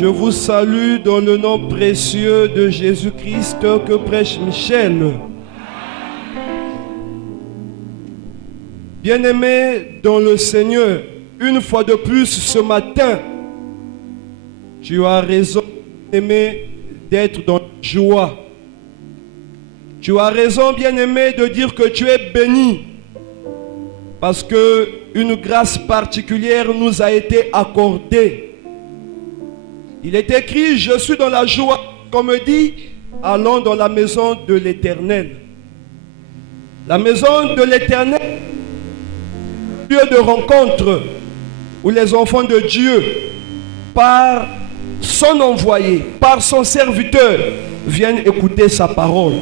Je vous salue dans le nom précieux de Jésus-Christ que prêche Michel. Bien-aimé dans le Seigneur, une fois de plus ce matin, tu as raison, bien-aimé, d'être dans la joie. Tu as raison, bien-aimé, de dire que tu es béni. Parce que une grâce particulière nous a été accordée. Il est écrit, je suis dans la joie, comme dit, allons dans la maison de l'Éternel. La maison de l'Éternel, lieu de rencontre où les enfants de Dieu, par son envoyé, par son serviteur, viennent écouter sa parole.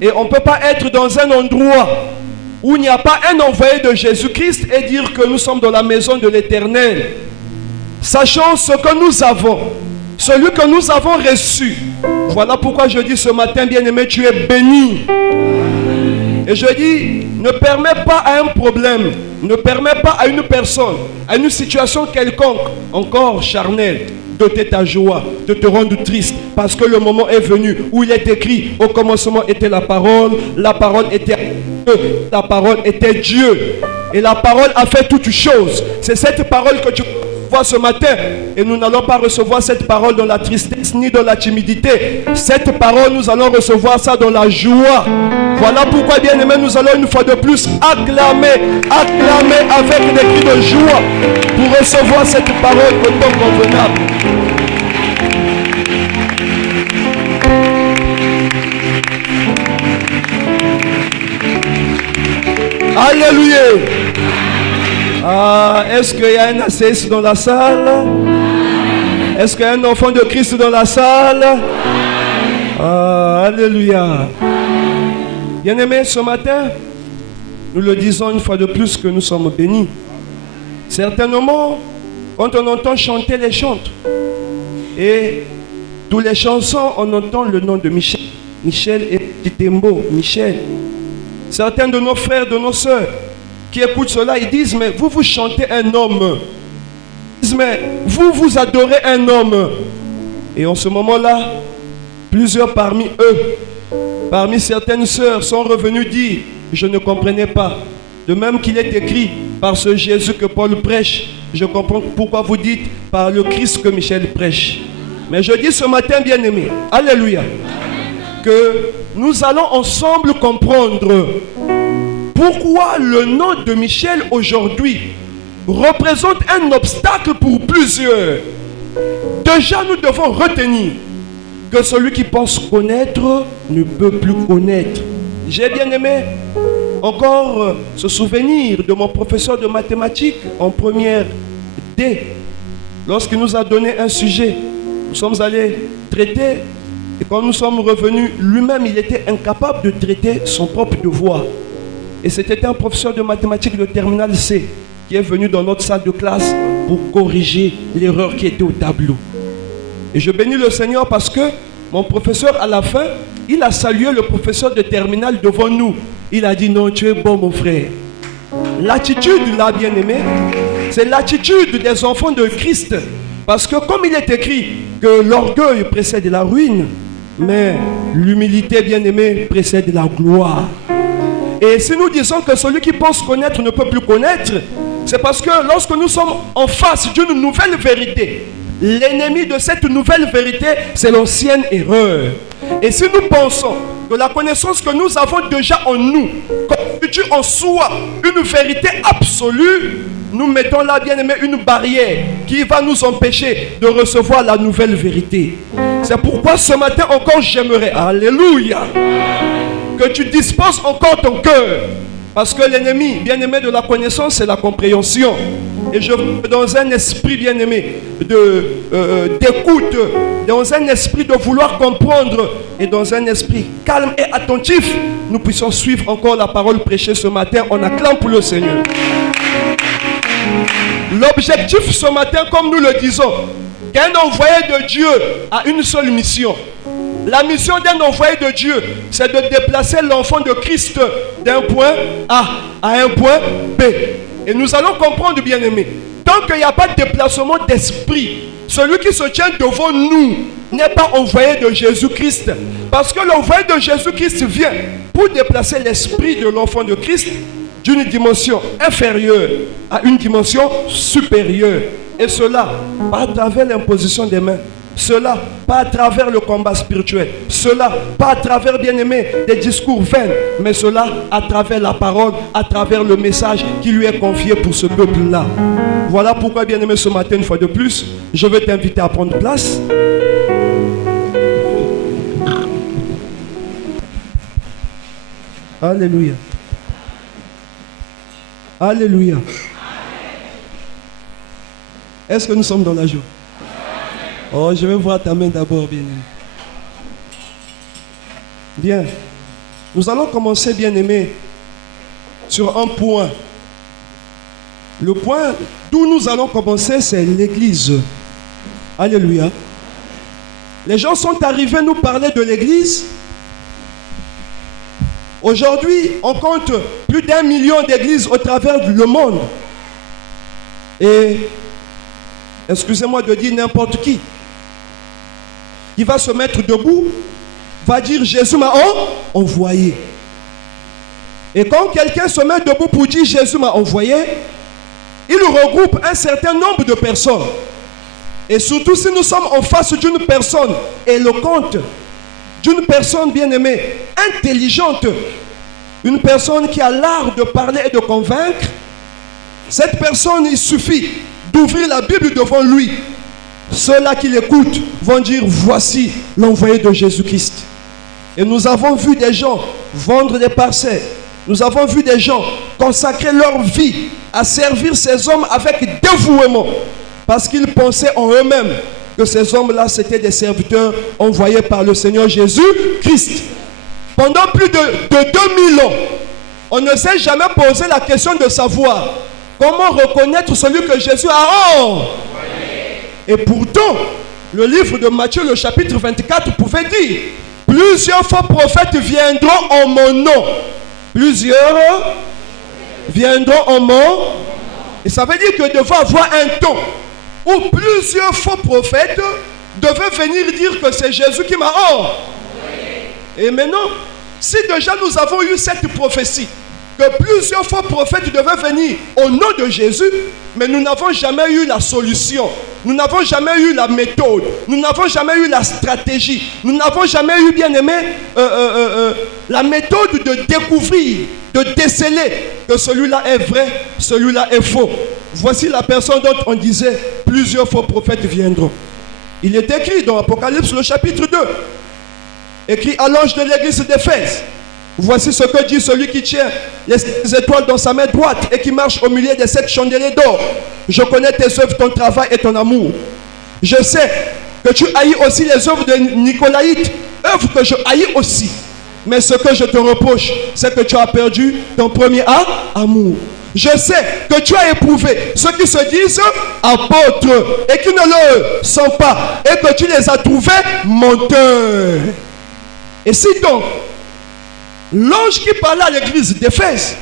Et on ne peut pas être dans un endroit où il n'y a pas un envoyé de Jésus-Christ et dire que nous sommes dans la maison de l'Éternel. Sachons ce que nous avons, celui que nous avons reçu. Voilà pourquoi je dis ce matin, bien-aimé, tu es béni. Et je dis, ne permets pas à un problème, ne permets pas à une personne, à une situation quelconque, encore charnelle, d'ôter ta joie, de te rendre triste, parce que le moment est venu où il est écrit, au commencement était la parole était Dieu, la parole était Dieu, et la parole a fait toutes choses. C'est cette parole que tu vois ce matin, et nous n'allons pas recevoir cette parole dans la tristesse ni dans la timidité. Cette parole, nous allons recevoir ça dans la joie. Voilà pourquoi, bien aimé, nous allons une fois de plus acclamer avec des cris de joie pour recevoir cette parole au temps convenable. Alléluia. Ah, est-ce qu'il y a un ascète dans la salle? Est-ce qu'il y a un enfant de Christ dans la salle? Ah, alléluia. Bien-aimés, ce matin, nous le disons une fois de plus que nous sommes bénis. Certainement, quand on entend chanter les chantres, et toutes les chansons, on entend le nom de Michel. Michel et Titembo, Michel. Certains de nos frères, de nos sœurs, qui écoutent cela, ils disent, mais vous chantez un homme. Ils disent, mais vous adorez un homme. Et en ce moment-là, plusieurs parmi eux, parmi certaines sœurs, sont revenus dire, je ne comprenais pas. De même qu'il est écrit, par ce Jésus que Paul prêche, je comprends pourquoi vous dites, par le Christ que Michel prêche. Mais je dis ce matin, bien-aimé, alléluia, que nous allons ensemble comprendre pourquoi le nom de Michel aujourd'hui représente un obstacle pour plusieurs. Déjà, nous devons retenir que celui qui pense connaître ne peut plus connaître. J'ai bien aimé encore ce souvenir de mon professeur de mathématiques en première D. Lorsqu'il nous a donné un sujet, nous sommes allés traiter. Et quand nous sommes revenus, lui-même, il était incapable de traiter son propre devoir. Et c'était un professeur de mathématiques de terminale C qui est venu dans notre salle de classe pour corriger l'erreur qui était au tableau. Et je bénis le Seigneur parce que mon professeur, à la fin, il a salué le professeur de terminale devant nous. Il a dit, non, tu es bon, mon frère. L'attitude, là, bien-aimé, c'est l'attitude des enfants de Christ. Parce que comme il est écrit que l'orgueil précède la ruine, mais l'humilité, bien-aimé, précède la gloire. Et si nous disons que celui qui pense connaître ne peut plus connaître, c'est parce que lorsque nous sommes en face d'une nouvelle vérité, l'ennemi de cette nouvelle vérité, c'est l'ancienne erreur. Et si nous pensons que la connaissance que nous avons déjà en nous constitue en soi une vérité absolue, nous mettons là, bien aimé, une barrière qui va nous empêcher de recevoir la nouvelle vérité. C'est pourquoi ce matin encore j'aimerais, alléluia, que tu disposes encore ton cœur. Parce que l'ennemi, bien aimé, de la connaissance, c'est la compréhension. Et je veux dans un esprit, bien aimé, d'écoute, dans un esprit de vouloir comprendre, et dans un esprit calme et attentif, nous puissions suivre encore la parole prêchée ce matin. On acclame pour le Seigneur. L'objectif ce matin, comme nous le disons, qu'un envoyé de Dieu a une seule mission. La mission d'un envoyé de Dieu, c'est de déplacer l'enfant de Christ d'un point A à un point B. Et nous allons comprendre, bien-aimés, tant qu'il n'y a pas de déplacement d'esprit, celui qui se tient devant nous n'est pas envoyé de Jésus-Christ. Parce que l'envoyé de Jésus-Christ vient pour déplacer l'esprit de l'enfant de Christ d'une dimension inférieure à une dimension supérieure. Et cela, pas à travers l'imposition des mains. Cela, pas à travers le combat spirituel. Cela, pas à travers, bien-aimé, des discours vains. Mais cela, à travers la parole, à travers le message qui lui est confié pour ce peuple-là. Voilà pourquoi, bien-aimé, ce matin, une fois de plus, je veux t'inviter à prendre place. Alléluia. Alléluia. Est-ce que nous sommes dans la joie? Oh, je vais voir ta main d'abord, bien-aimé. Bien. Nous allons commencer, bien-aimé, sur un point. Le point d'où nous allons commencer, c'est l'église. Alléluia. Les gens sont arrivés nous parler de l'église. Aujourd'hui, on compte plus d'1 million d'églises au travers le monde. Et, excusez-moi de dire n'importe qui va se mettre debout, va dire Jésus m'a envoyé. Et quand quelqu'un se met debout pour dire Jésus m'a envoyé, il regroupe un certain nombre de personnes. Et surtout si nous sommes en face d'une personne éloquente, d'une personne bien-aimée, intelligente, une personne qui a l'art de parler et de convaincre, cette personne, il suffit d'ouvrir la Bible devant lui. Ceux-là qui l'écoutent vont dire, voici l'envoyé de Jésus-Christ. Et nous avons vu des gens vendre des parcelles. Nous avons vu des gens consacrer leur vie à servir ces hommes avec dévouement. Parce qu'ils pensaient en eux-mêmes que ces hommes-là, c'était des serviteurs envoyés par le Seigneur Jésus-Christ. Pendant plus de 2000 ans, on ne s'est jamais posé la question de savoir comment reconnaître celui que Jésus a envoyé. Et pourtant, le livre de Matthieu, le chapitre 24, pouvait dire, plusieurs faux prophètes viendront en mon nom. Plusieurs viendront en mon nom. Et ça veut dire que devait avoir un temps où plusieurs faux prophètes devaient venir dire que c'est Jésus qui m'a envoyé. Et maintenant, si déjà nous avons eu cette prophétie, que plusieurs faux prophètes devaient venir au nom de Jésus, mais nous n'avons jamais eu la solution, nous n'avons jamais eu la méthode, nous n'avons jamais eu la stratégie, nous n'avons jamais eu, bien aimé, la méthode de découvrir, de déceler que celui-là est vrai, celui-là est faux. Voici la personne dont on disait plusieurs faux prophètes viendront. Il est écrit dans Apocalypse le chapitre 2, écrit à l'ange de l'église d'Éphèse. Voici ce que dit celui qui tient les étoiles dans sa main droite et qui marche au milieu des 7 chandeliers d'or. Je connais tes œuvres, ton travail et ton amour. Je sais que tu haïs aussi les œuvres de Nicolaïte, œuvres que je haïs aussi. Mais ce que je te reproche, c'est que tu as perdu ton premier amour. Je sais que tu as éprouvé ceux qui se disent apôtres et qui ne le sont pas, et que tu les as trouvés menteurs. Et si donc l'ange qui parlait à l'église d'Éphèse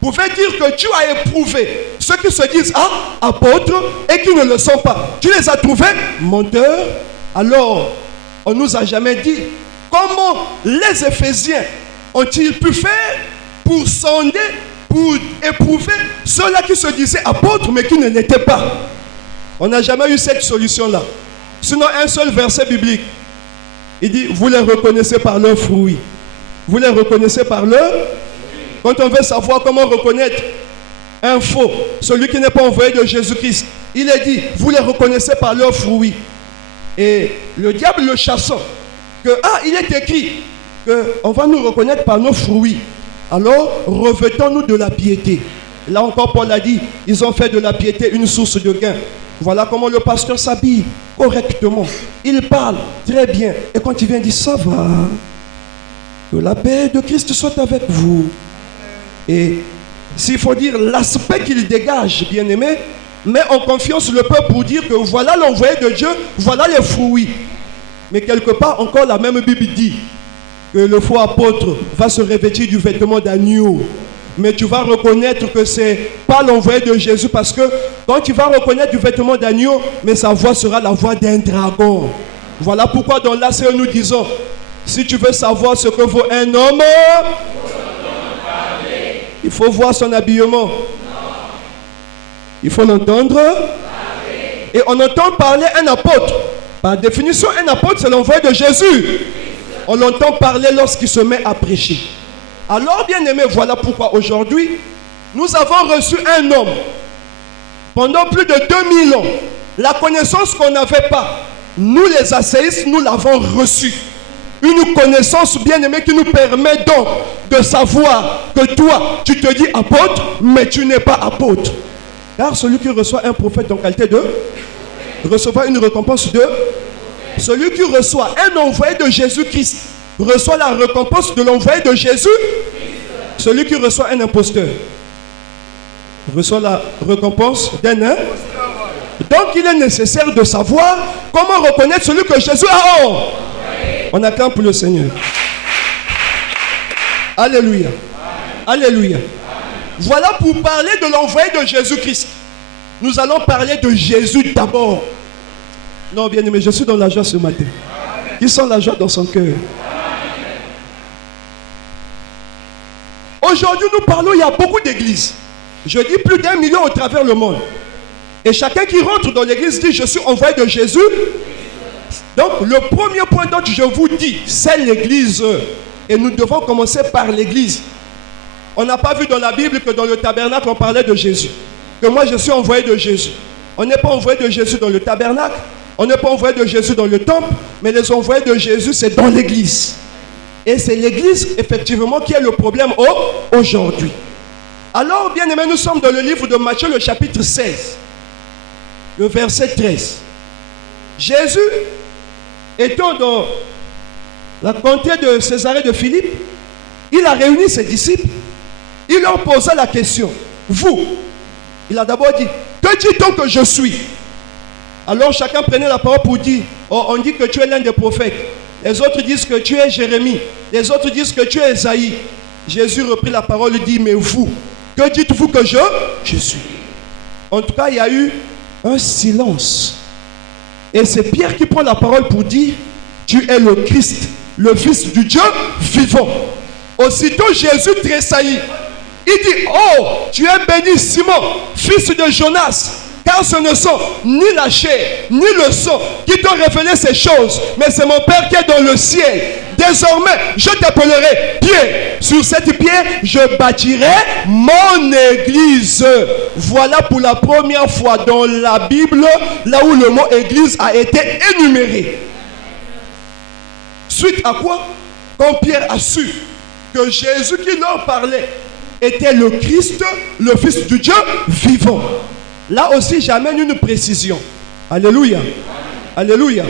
pouvait dire que tu as éprouvé ceux qui se disent apôtres et qui ne le sont pas, tu les as trouvés menteurs, alors on ne nous a jamais dit comment les Éphésiens ont-ils pu faire pour sonder, pour éprouver ceux-là qui se disaient apôtres mais qui ne l'étaient pas. On n'a jamais eu cette solution-là. Sinon un seul verset biblique, il dit vous les reconnaissez par leurs fruits. Vous les reconnaissez par leur. Quand on veut savoir comment reconnaître un faux, celui qui n'est pas envoyé de Jésus-Christ, il est dit, vous les reconnaissez par leurs fruits. Et le diable le chassant, que il est écrit qu'on va nous reconnaître par nos fruits. Alors, revêtons-nous de la piété. Là encore, Paul a dit, ils ont fait de la piété une source de gain. Voilà comment le pasteur s'habille correctement. Il parle très bien. Et quand il vient, il dit, ça va. Que la paix de Christ soit avec vous. Et s'il faut dire l'aspect qu'il dégage, bien aimé, met en confiance le peuple pour dire que voilà l'envoyé de Dieu, voilà les fruits. Mais quelque part encore la même Bible dit que le faux apôtre va se revêtir du vêtement d'agneau. mais tu vas reconnaître que c'est pas l'envoyé de Jésus, parce que quand tu vas reconnaître du vêtement d'agneau, mais sa voix sera la voix d'un dragon. Voilà pourquoi dans l'ACE nous disons, si tu veux savoir ce que vaut un homme, il faut voir son habillement. Il faut l'entendre. Et on entend parler un apôtre. Par définition, un apôtre, c'est l'envoyé de Jésus. On l'entend parler lorsqu'il se met à prêcher. Alors, bien aimé, voilà pourquoi aujourd'hui, nous avons reçu un homme. Pendant plus de 2000 ans, la connaissance qu'on n'avait pas, nous les asséistes, nous l'avons reçue. Une connaissance, bien aimée, qui nous permet donc de savoir que toi, tu te dis apôtre, mais tu n'es pas apôtre. Car celui qui reçoit un prophète en qualité de recevra une récompense de... Celui qui reçoit un envoyé de Jésus-Christ reçoit la récompense de l'envoyé de Jésus. Celui qui reçoit un imposteur reçoit la récompense d'un imposteur. Donc il est nécessaire de savoir comment reconnaître celui que Jésus a. On acclame pour le Seigneur. Alléluia. Alléluia. Voilà pour parler de l'envoyé de Jésus-Christ. Nous allons parler de Jésus d'abord. Non, bien aimé, je suis dans la joie ce matin. Qui sent la joie dans son cœur? Aujourd'hui, nous parlons, il y a beaucoup d'églises. Je dis plus d'1 million au travers le monde. Et chacun qui rentre dans l'église dit, je suis envoyé de Jésus. Donc, le premier point dont je vous dis, c'est l'église. Et nous devons commencer par l'église. On n'a pas vu dans la Bible que dans le tabernacle, on parlait de Jésus. Que moi, je suis envoyé de Jésus. On n'est pas envoyé de Jésus dans le tabernacle. On n'est pas envoyé de Jésus dans le temple. Mais les envoyés de Jésus, c'est dans l'église. Et c'est l'église, effectivement, qui est le problème aujourd'hui. Alors, bien aimé, nous sommes dans le livre de Matthieu, le chapitre 16. Le verset 13. Jésus, étant dans la contrée de Césarée de Philippe, il a réuni ses disciples. Il leur posa la question. Vous, il a d'abord dit, que dit-on que je suis? Alors chacun prenait la parole pour dire, oh, on dit que tu es l'un des prophètes. Les autres disent que tu es Jérémie. Les autres disent que tu es Esaïe. Jésus reprit la parole et dit, mais vous, que dites-vous que je suis? En tout cas, il y a eu un silence. Et c'est Pierre qui prend la parole pour dire, tu es le Christ, le Fils du Dieu vivant. Aussitôt Jésus tressaillit. Il dit, oh, tu es béni Simon, fils de Jonas, car ce ne sont ni la chair, ni le sang qui t'ont révélé ces choses, mais c'est mon Père qui est dans le ciel. Désormais, je t'appellerai Pierre. Sur cette pierre, je bâtirai mon église. Voilà pour la première fois dans la Bible, là où le mot église a été énuméré. Suite à quoi? Quand Pierre a su que Jésus qui leur parlait était le Christ, le Fils du Dieu vivant. Là aussi, j'amène une précision. Alléluia. Alléluia.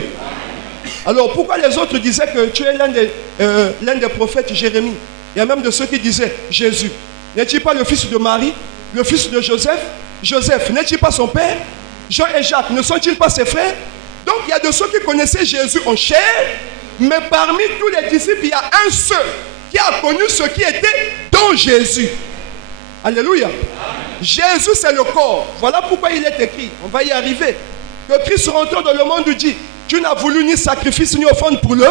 Alors, pourquoi les autres disaient que tu es l'un des prophètes Jérémie? Il y a même de ceux qui disaient Jésus. N'est-il pas le fils de Marie, le fils de Joseph? Joseph, n'est-il pas son père? Jean et Jacques, ne sont-ils pas ses frères? Donc, il y a de ceux qui connaissaient Jésus en chair, mais parmi tous les disciples, il y a un seul qui a connu ce qui était dans Jésus. Alléluia. Jésus, c'est le corps. Voilà pourquoi il est écrit. On va y arriver. Que Christ rentrant dans le monde dit, tu n'as voulu ni sacrifice ni offrande pour le,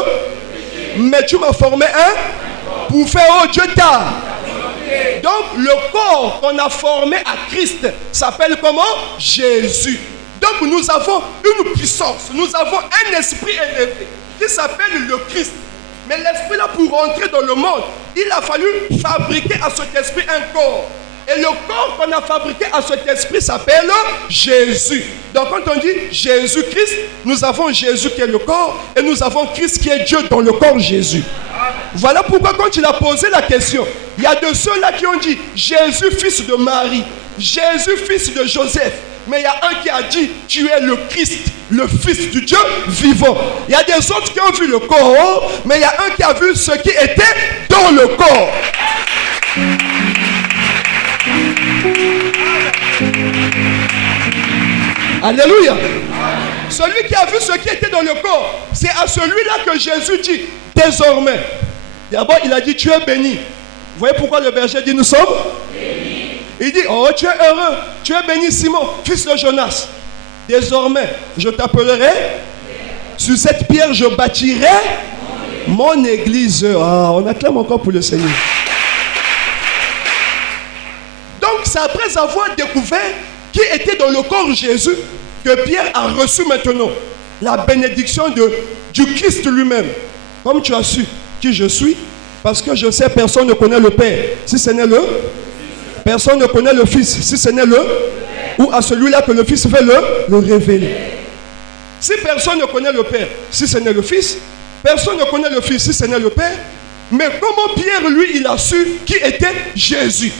mais tu m'as formé un pour faire, oh Dieu t'a. Donc le corps qu'on a formé à Christ s'appelle comment? Jésus. Donc nous avons une puissance, nous avons un esprit élevé qui s'appelle le Christ. Mais l'esprit là, pour rentrer dans le monde, il a fallu fabriquer à cet esprit un corps. Et le corps qu'on a fabriqué à cet esprit s'appelle Jésus. Donc quand on dit Jésus-Christ, nous avons Jésus qui est le corps et nous avons Christ qui est Dieu dans le corps Jésus. Voilà pourquoi quand il a posé la question, il y a de ceux-là qui ont dit Jésus fils de Marie, Jésus fils de Joseph. Mais il y a un qui a dit, tu es le Christ, le Fils du Dieu vivant. Il y a des autres qui ont vu le corps, mais il y a un qui a vu ce qui était dans le corps. Alléluia. Celui qui a vu ce qui était dans le corps, c'est à celui-là que Jésus dit, désormais. D'abord, il a dit, tu es béni. Vous voyez pourquoi le berger dit nous sommes bénis. Il dit, oh tu es heureux, tu es béni Simon, fils de Jonas. Désormais, je t'appellerai, sur cette pierre je bâtirai mon église. Ah, on acclame encore pour le Seigneur. Donc c'est après avoir découvert qui était dans le corps de Jésus que Pierre a reçu maintenant la bénédiction du Christ lui-même. Comme tu as su qui je suis, parce que je sais personne ne connaît le Père, si ce n'est le personne ne connaît le Fils, si ce n'est le ou à celui-là que le Fils fait le révéler. Si personne ne connaît le Père, si ce n'est le Fils, personne ne connaît le Fils, si ce n'est le Père. Mais comment Pierre, lui, il a su qui était Jésus?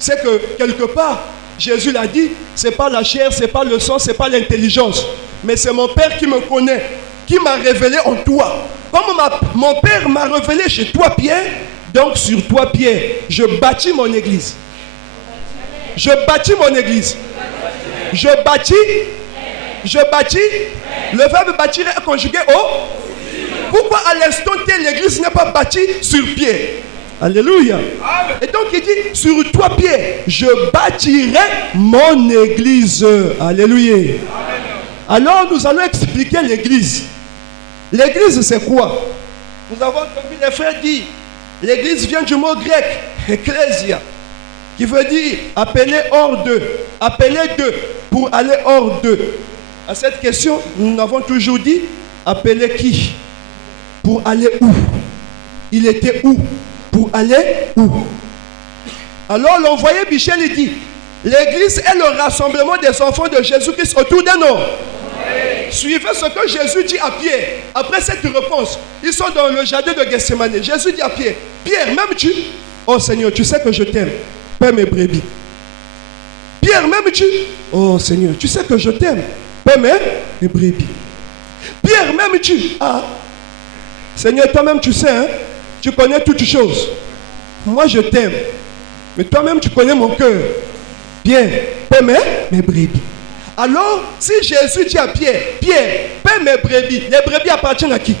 C'est que quelque part, Jésus l'a dit, c'est pas la chair, c'est pas le sang, c'est pas l'intelligence, mais c'est mon Père qui me connaît, qui m'a révélé en toi. Comme mon Père m'a révélé chez toi, Pierre, donc sur toi, Pierre, je bâtis mon église. Je bâtis mon église. Je bâtis. Le verbe bâtir est conjugué au. Pourquoi à l'instant T, l'église n'est pas bâtie sur Pierre? Alléluia. Et donc il dit, sur toi Pierre, je bâtirai mon église. Alléluia. Alors nous allons expliquer l'église. L'église c'est quoi? Nous avons entendu les frères dire, l'église vient du mot grec, ecclésia, qui veut dire appeler hors d'eux, appeler d'eux, pour aller hors d'eux. À cette question, nous avons toujours dit, appeler qui? Pour aller où? Il était où? Pour aller où? Alors l'envoyé Michel il dit, l'église est le rassemblement des enfants de Jésus-Christ autour d'un homme. Suivez ce que Jésus dit à Pierre. Après cette réponse, ils sont dans le jardin de Gethsemane. Jésus dit à Pierre, Pierre, m'aimes-tu? Oh Seigneur, tu sais que je t'aime. Paie mes brebis. Pierre, m'aimes-tu? Oh Seigneur, tu sais que je t'aime. Paie mes brebis. Pierre, m'aimes-tu? Ah, Seigneur, toi-même tu sais, hein? Tu connais toutes choses. Moi je t'aime. Mais toi-même tu connais mon cœur. Bien, paie mes brebis. Alors, si Jésus dit à Pierre, Pierre, paie mes brebis, les brebis appartiennent à qui?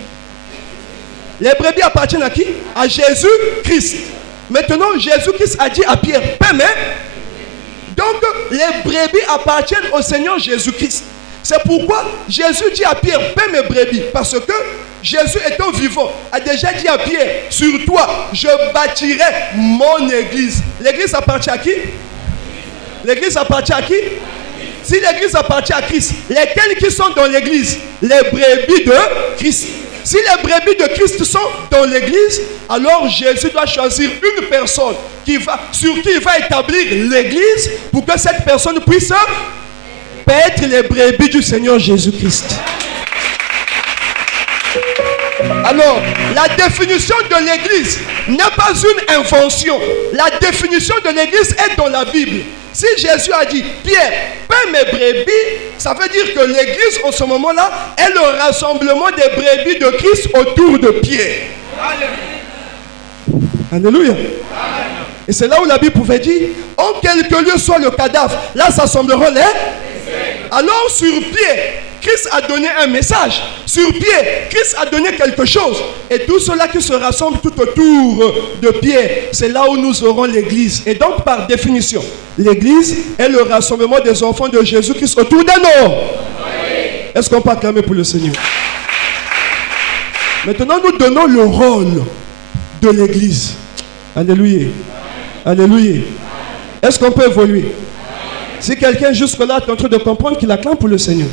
Les brebis appartiennent à qui? À Jésus-Christ. Maintenant, Jésus-Christ a dit à Pierre, paie mes. Donc, les brebis appartiennent au Seigneur Jésus-Christ. C'est pourquoi Jésus dit à Pierre, paie mes brebis. Parce que Jésus étant vivant, a déjà dit à Pierre, sur toi, je bâtirai mon église. L'église appartient à qui? L'église appartient à qui? Si l'église appartient à Christ, lesquels qui sont dans l'église? Les brebis de Christ. Si les brebis de Christ sont dans l'église, alors Jésus doit choisir une personne sur qui il va établir l'église pour que cette personne puisse paître les brebis du Seigneur Jésus-Christ. Alors, la définition de l'église n'est pas une invention. La définition de l'église est dans la Bible. Si Jésus a dit, Pierre, paie mes brebis, ça veut dire que l'église en ce moment-là est le rassemblement des brebis de Christ autour de Pierre. Alléluia. Alléluia. Et c'est là où la Bible pouvait dire, en quelque lieu soit le cadavre, là s'assembleront les. Alors sur Pierre, Christ a donné un message. Sur Pierre, Christ a donné quelque chose. Et tout cela qui se rassemble tout autour de Pierre, c'est là où nous aurons l'église. Et donc par définition, l'église est le rassemblement des enfants de Jésus-Christ autour d'un homme. Est-ce qu'on peut acclamer pour le Seigneur? Maintenant, nous donnons le rôle de l'église. Alléluia. Alléluia. Est-ce qu'on peut évoluer? Si quelqu'un jusque-là est en train de comprendre, qu'il acclame pour le Seigneur.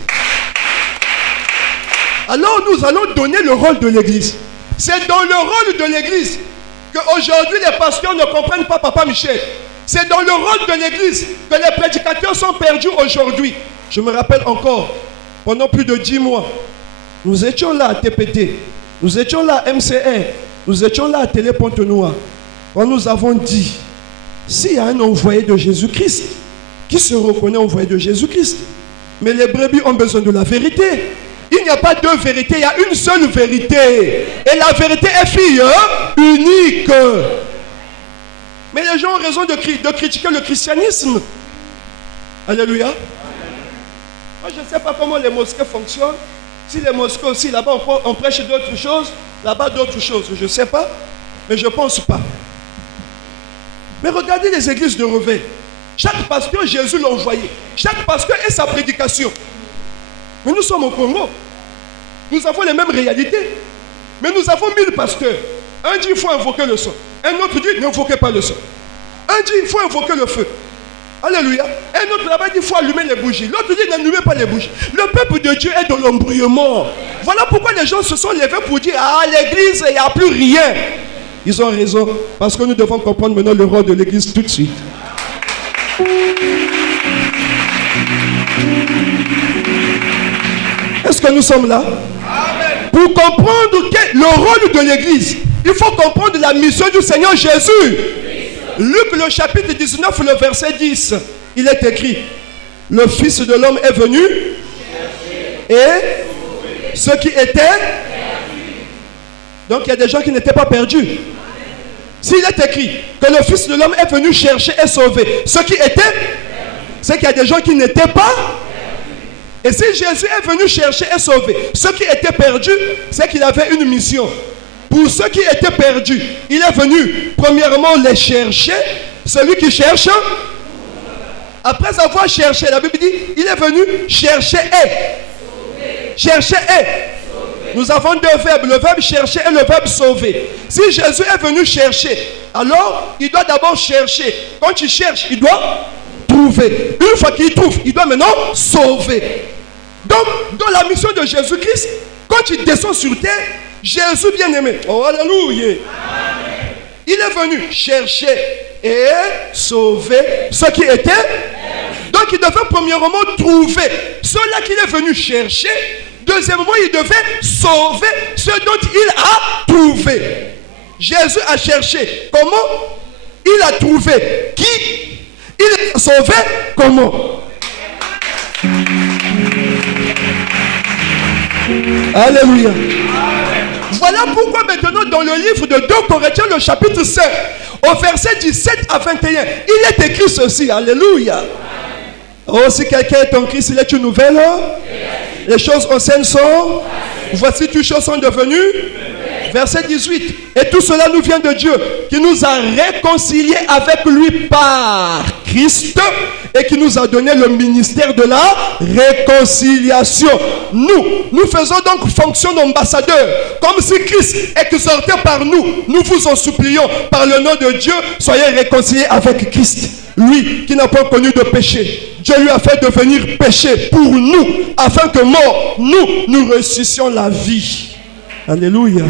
Alors nous allons donner le rôle de l'église. C'est dans le rôle de l'église qu'aujourd'hui les pasteurs ne comprennent pas Papa Michel. C'est dans le rôle de l'église que les prédicateurs sont perdus aujourd'hui. Je me rappelle encore, pendant plus de 10 mois, nous étions là à TPT, nous étions là à MCR, nous étions là à Télé Pont-Noir. Quand nous avons dit, s'il y a un envoyé de Jésus-Christ, qui se reconnaît envoyé de Jésus-Christ, mais les brebis ont besoin de la vérité. Il n'y a pas deux vérités, il y a une seule vérité. Et la vérité est fille unique. Mais les gens ont raison de critiquer le christianisme. Alléluia. Moi, je ne sais pas comment les mosquées fonctionnent. Si les mosquées aussi, là-bas, on prêche d'autres choses, là-bas d'autres choses. Je ne sais pas, mais je ne pense pas. Mais regardez les églises de réveil. Chaque pasteur, Jésus l'a envoyé. Chaque pasteur et sa prédication. Mais nous sommes au Congo. Nous avons les mêmes réalités. Mais nous avons 1000 pasteurs. Un dit il faut invoquer le sang. Un autre dit n'invoquez pas le sang. Un dit il faut invoquer le feu. Alléluia. Un autre là-bas dit il faut allumer les bougies. L'autre dit n'allumez pas les bougies. Le peuple de Dieu est dans l'embrouillement. Voilà pourquoi les gens se sont levés pour dire ah, l'église, il n'y a plus rien. Ils ont raison. Parce que nous devons comprendre maintenant le rôle de l'église tout de suite. Est-ce que nous sommes là? Amen. Pour comprendre le rôle de l'église, il faut comprendre la mission du Seigneur Jésus. Luc le chapitre 19, le verset 10, il est écrit: le Fils de l'homme est venu et ceux qui étaient. Donc il y a des gens qui n'étaient pas perdus. S'il est écrit que le Fils de l'homme est venu chercher et sauver ceux qui étaient, c'est qu'il y a des gens qui n'étaient pas. Et si Jésus est venu chercher et sauver ceux qui étaient perdus, c'est qu'il avait une mission. Pour ceux qui étaient perdus, il est venu premièrement les chercher. Celui qui cherche, après avoir cherché, la Bible dit, il est venu chercher et. Chercher et. Nous avons deux verbes, le verbe chercher et le verbe sauver. Si Jésus est venu chercher, alors il doit d'abord chercher. Quand il cherche, il doit trouver. Une fois qu'il trouve, il doit maintenant sauver. Donc, dans la mission de Jésus-Christ, quand il descend sur terre, Jésus bien-aimé, oh alléluia, il est venu chercher et sauver ceux qui étaient. Donc il devait premièrement trouver ceux-là qu'il est venu chercher. Deuxièmement, il devait sauver ceux dont il a trouvé. Jésus a cherché. Comment? Il a trouvé. Qui? Il a sauvé. Comment? Alléluia. Voilà pourquoi maintenant dans le livre de 2 Corinthiens, le chapitre 5, au verset 17 à 21, il est écrit ceci. Alléluia. Oh, si quelqu'un est en Christ, il est une nouvelle. Les choses anciennes sont. Voici toutes choses sont devenues. Verset 18. Et tout cela nous vient de Dieu, qui nous a réconciliés avec lui par Christ et qui nous a donné le ministère de la réconciliation. Nous faisons donc fonction d'ambassadeur. Comme si Christ exhortait par nous, nous vous en supplions par le nom de Dieu, soyez réconciliés avec Christ. Lui qui n'a pas connu de péché, Dieu lui a fait devenir péché pour nous, afin que mort, nous ressuscitions la vie. Alléluia.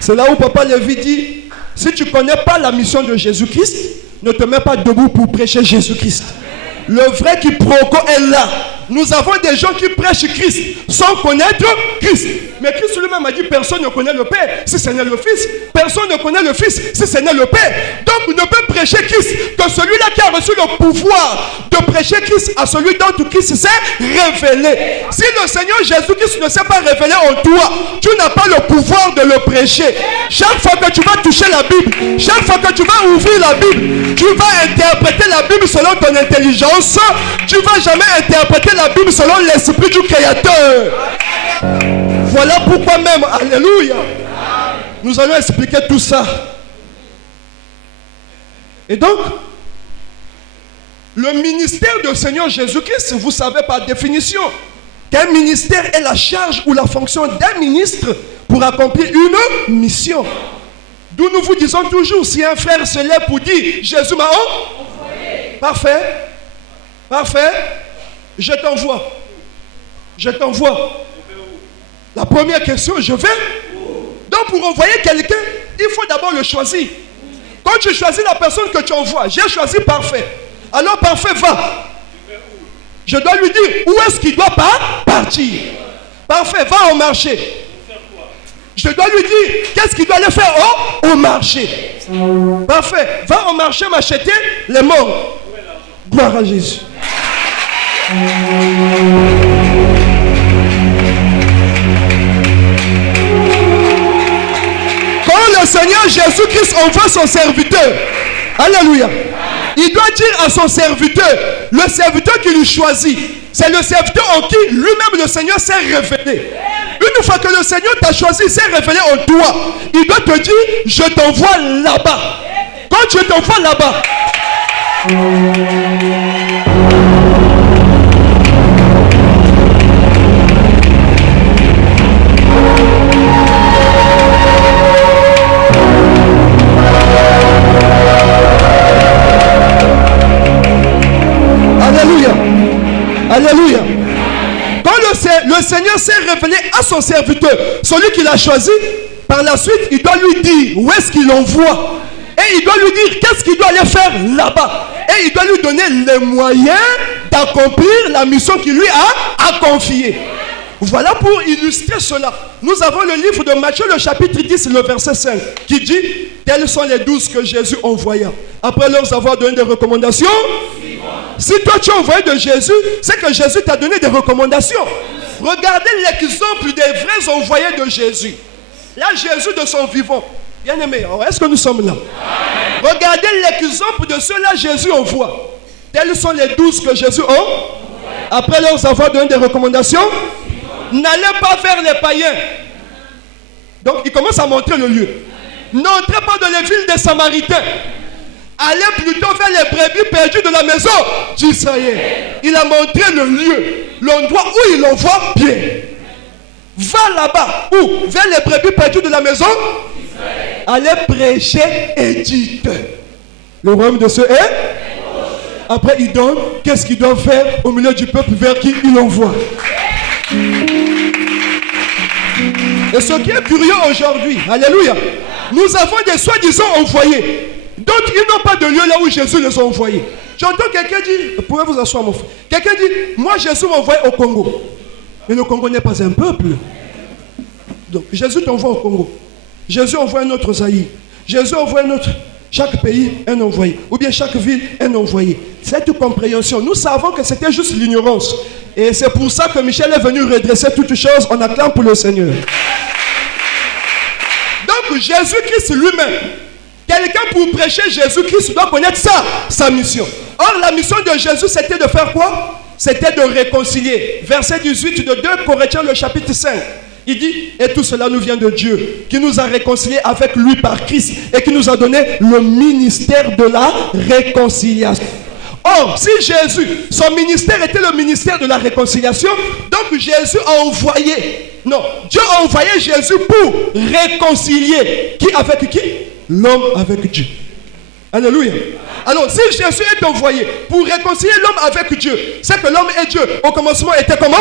C'est là où Papa Lévi dit, si tu ne connais pas la mission de Jésus-Christ, ne te mets pas debout pour prêcher Jésus-Christ. Le vrai quiproquo est là. Nous avons des gens qui prêchent Christ sans connaître Christ. Mais Christ lui-même a dit, personne ne connaît le Père si ce n'est le Fils. Personne ne connaît le Fils si ce n'est le Père. Donc on ne peut prêcher Christ que celui-là qui a reçu le pouvoir de prêcher Christ à celui dont Christ s'est révélé. Si le Seigneur Jésus-Christ ne s'est pas révélé en toi, tu n'as pas le pouvoir de le prêcher. Chaque fois que tu vas toucher la Bible, chaque fois que tu vas ouvrir la Bible, tu vas interpréter la Bible selon ton intelligence. Tu ne vas jamais interpréter la Bible selon l'esprit du Créateur. Voilà pourquoi même, alléluia, nous allons expliquer tout ça. Et donc, le ministère du Seigneur Jésus-Christ, vous savez par définition qu'un ministère est la charge ou la fonction d'un ministre pour accomplir une mission. D'où nous vous disons toujours, si un frère se lève pour dire Jésus m'a envoyé. Parfait. Parfait. Je t'envoie. Je t'envoie. La première question, je vais. Donc pour envoyer quelqu'un, il faut d'abord le choisir. Quand tu choisis la personne que tu envoies, j'ai choisi Parfait. Alors Parfait va. Je dois lui dire où est-ce qu'il doit partir. Parfait, va au marché. Je dois lui dire qu'est-ce qu'il doit aller faire au marché. Parfait, va au marché m'acheter les morts. Gloire à Jésus. Quand le Seigneur Jésus-Christ envoie son serviteur, alléluia, il doit dire à son serviteur, le serviteur qui lui choisit, c'est le serviteur en qui lui-même le Seigneur s'est révélé. Une fois que le Seigneur t'a choisi, s'est révélé en toi, il doit te dire, je t'envoie là-bas. Quand Dieu t'envoie là-bas, alléluia, alléluia. Quand le Seigneur s'est révélé à son serviteur, celui qu'il a choisi, par la suite, il doit lui dire où est-ce qu'il l'envoie. Et il doit lui dire qu'est-ce qu'il doit aller faire là-bas. Et il doit lui donner les moyens d'accomplir la mission qu'il lui a confiée. Voilà pour illustrer cela. Nous avons le livre de Matthieu, le chapitre 10, le verset 5, qui dit « Tels sont les 12 que Jésus envoya. Après leur avoir donné des recommandations, si toi tu es envoyé de Jésus, c'est que Jésus t'a donné des recommandations. Regardez l'exemple des vrais envoyés de Jésus. Là, Jésus de son vivant. Bien aimé, est-ce que nous sommes là? Regardez l'exemple de ceux-là Jésus envoie. Tels sont les 12 que Jésus envoie. Après leur avoir donné des recommandations, n'allez pas vers les païens. Donc, il commence à montrer le lieu. N'entrez pas dans les villes des Samaritains. Allez plutôt vers les brebis perdues de la maison d'Israël. Il a montré le lieu, l'endroit où il l'envoie bien. Va là-bas, où? Vers les brebis perdues de la maison. Allez prêcher et dites. Le royaume de Dieu est. Après, il donne qu'est-ce qu'il doit faire au milieu du peuple vers qui il envoie. Et ce qui est curieux aujourd'hui, alléluia, nous avons des soi-disant envoyés. D'autres, ils n'ont pas de lieu là où Jésus les a envoyés. J'entends quelqu'un dire, vous pouvez vous asseoir mon frère. Quelqu'un dit, moi Jésus m'a envoyé au Congo. Mais le Congo n'est pas un peuple. Donc Jésus t'envoie au Congo. Jésus envoie un autre Zaïre. Jésus envoie un autre. Chaque pays, un envoyé. Ou bien chaque ville, un envoyé. Cette compréhension, nous savons que c'était juste l'ignorance. Et c'est pour ça que Michel est venu redresser toutes choses. On acclame pour le Seigneur. Donc Jésus-Christ lui-même, quelqu'un pour prêcher Jésus-Christ doit connaître ça, sa mission. Or la mission de Jésus c'était de faire quoi? C'était de réconcilier. Verset 18 de 2 Corinthiens le chapitre 5. Il dit, et tout cela nous vient de Dieu, qui nous a réconciliés avec lui par Christ et qui nous a donné le ministère de la réconciliation. Or, si Jésus, son ministère était le ministère de la réconciliation, donc Jésus a envoyé, non, Dieu a envoyé Jésus pour réconcilier. Qui avec qui? L'homme avec Dieu. Alléluia. Alors, si Jésus est envoyé pour réconcilier l'homme avec Dieu, c'est que l'homme et Dieu, au commencement, étaient comment?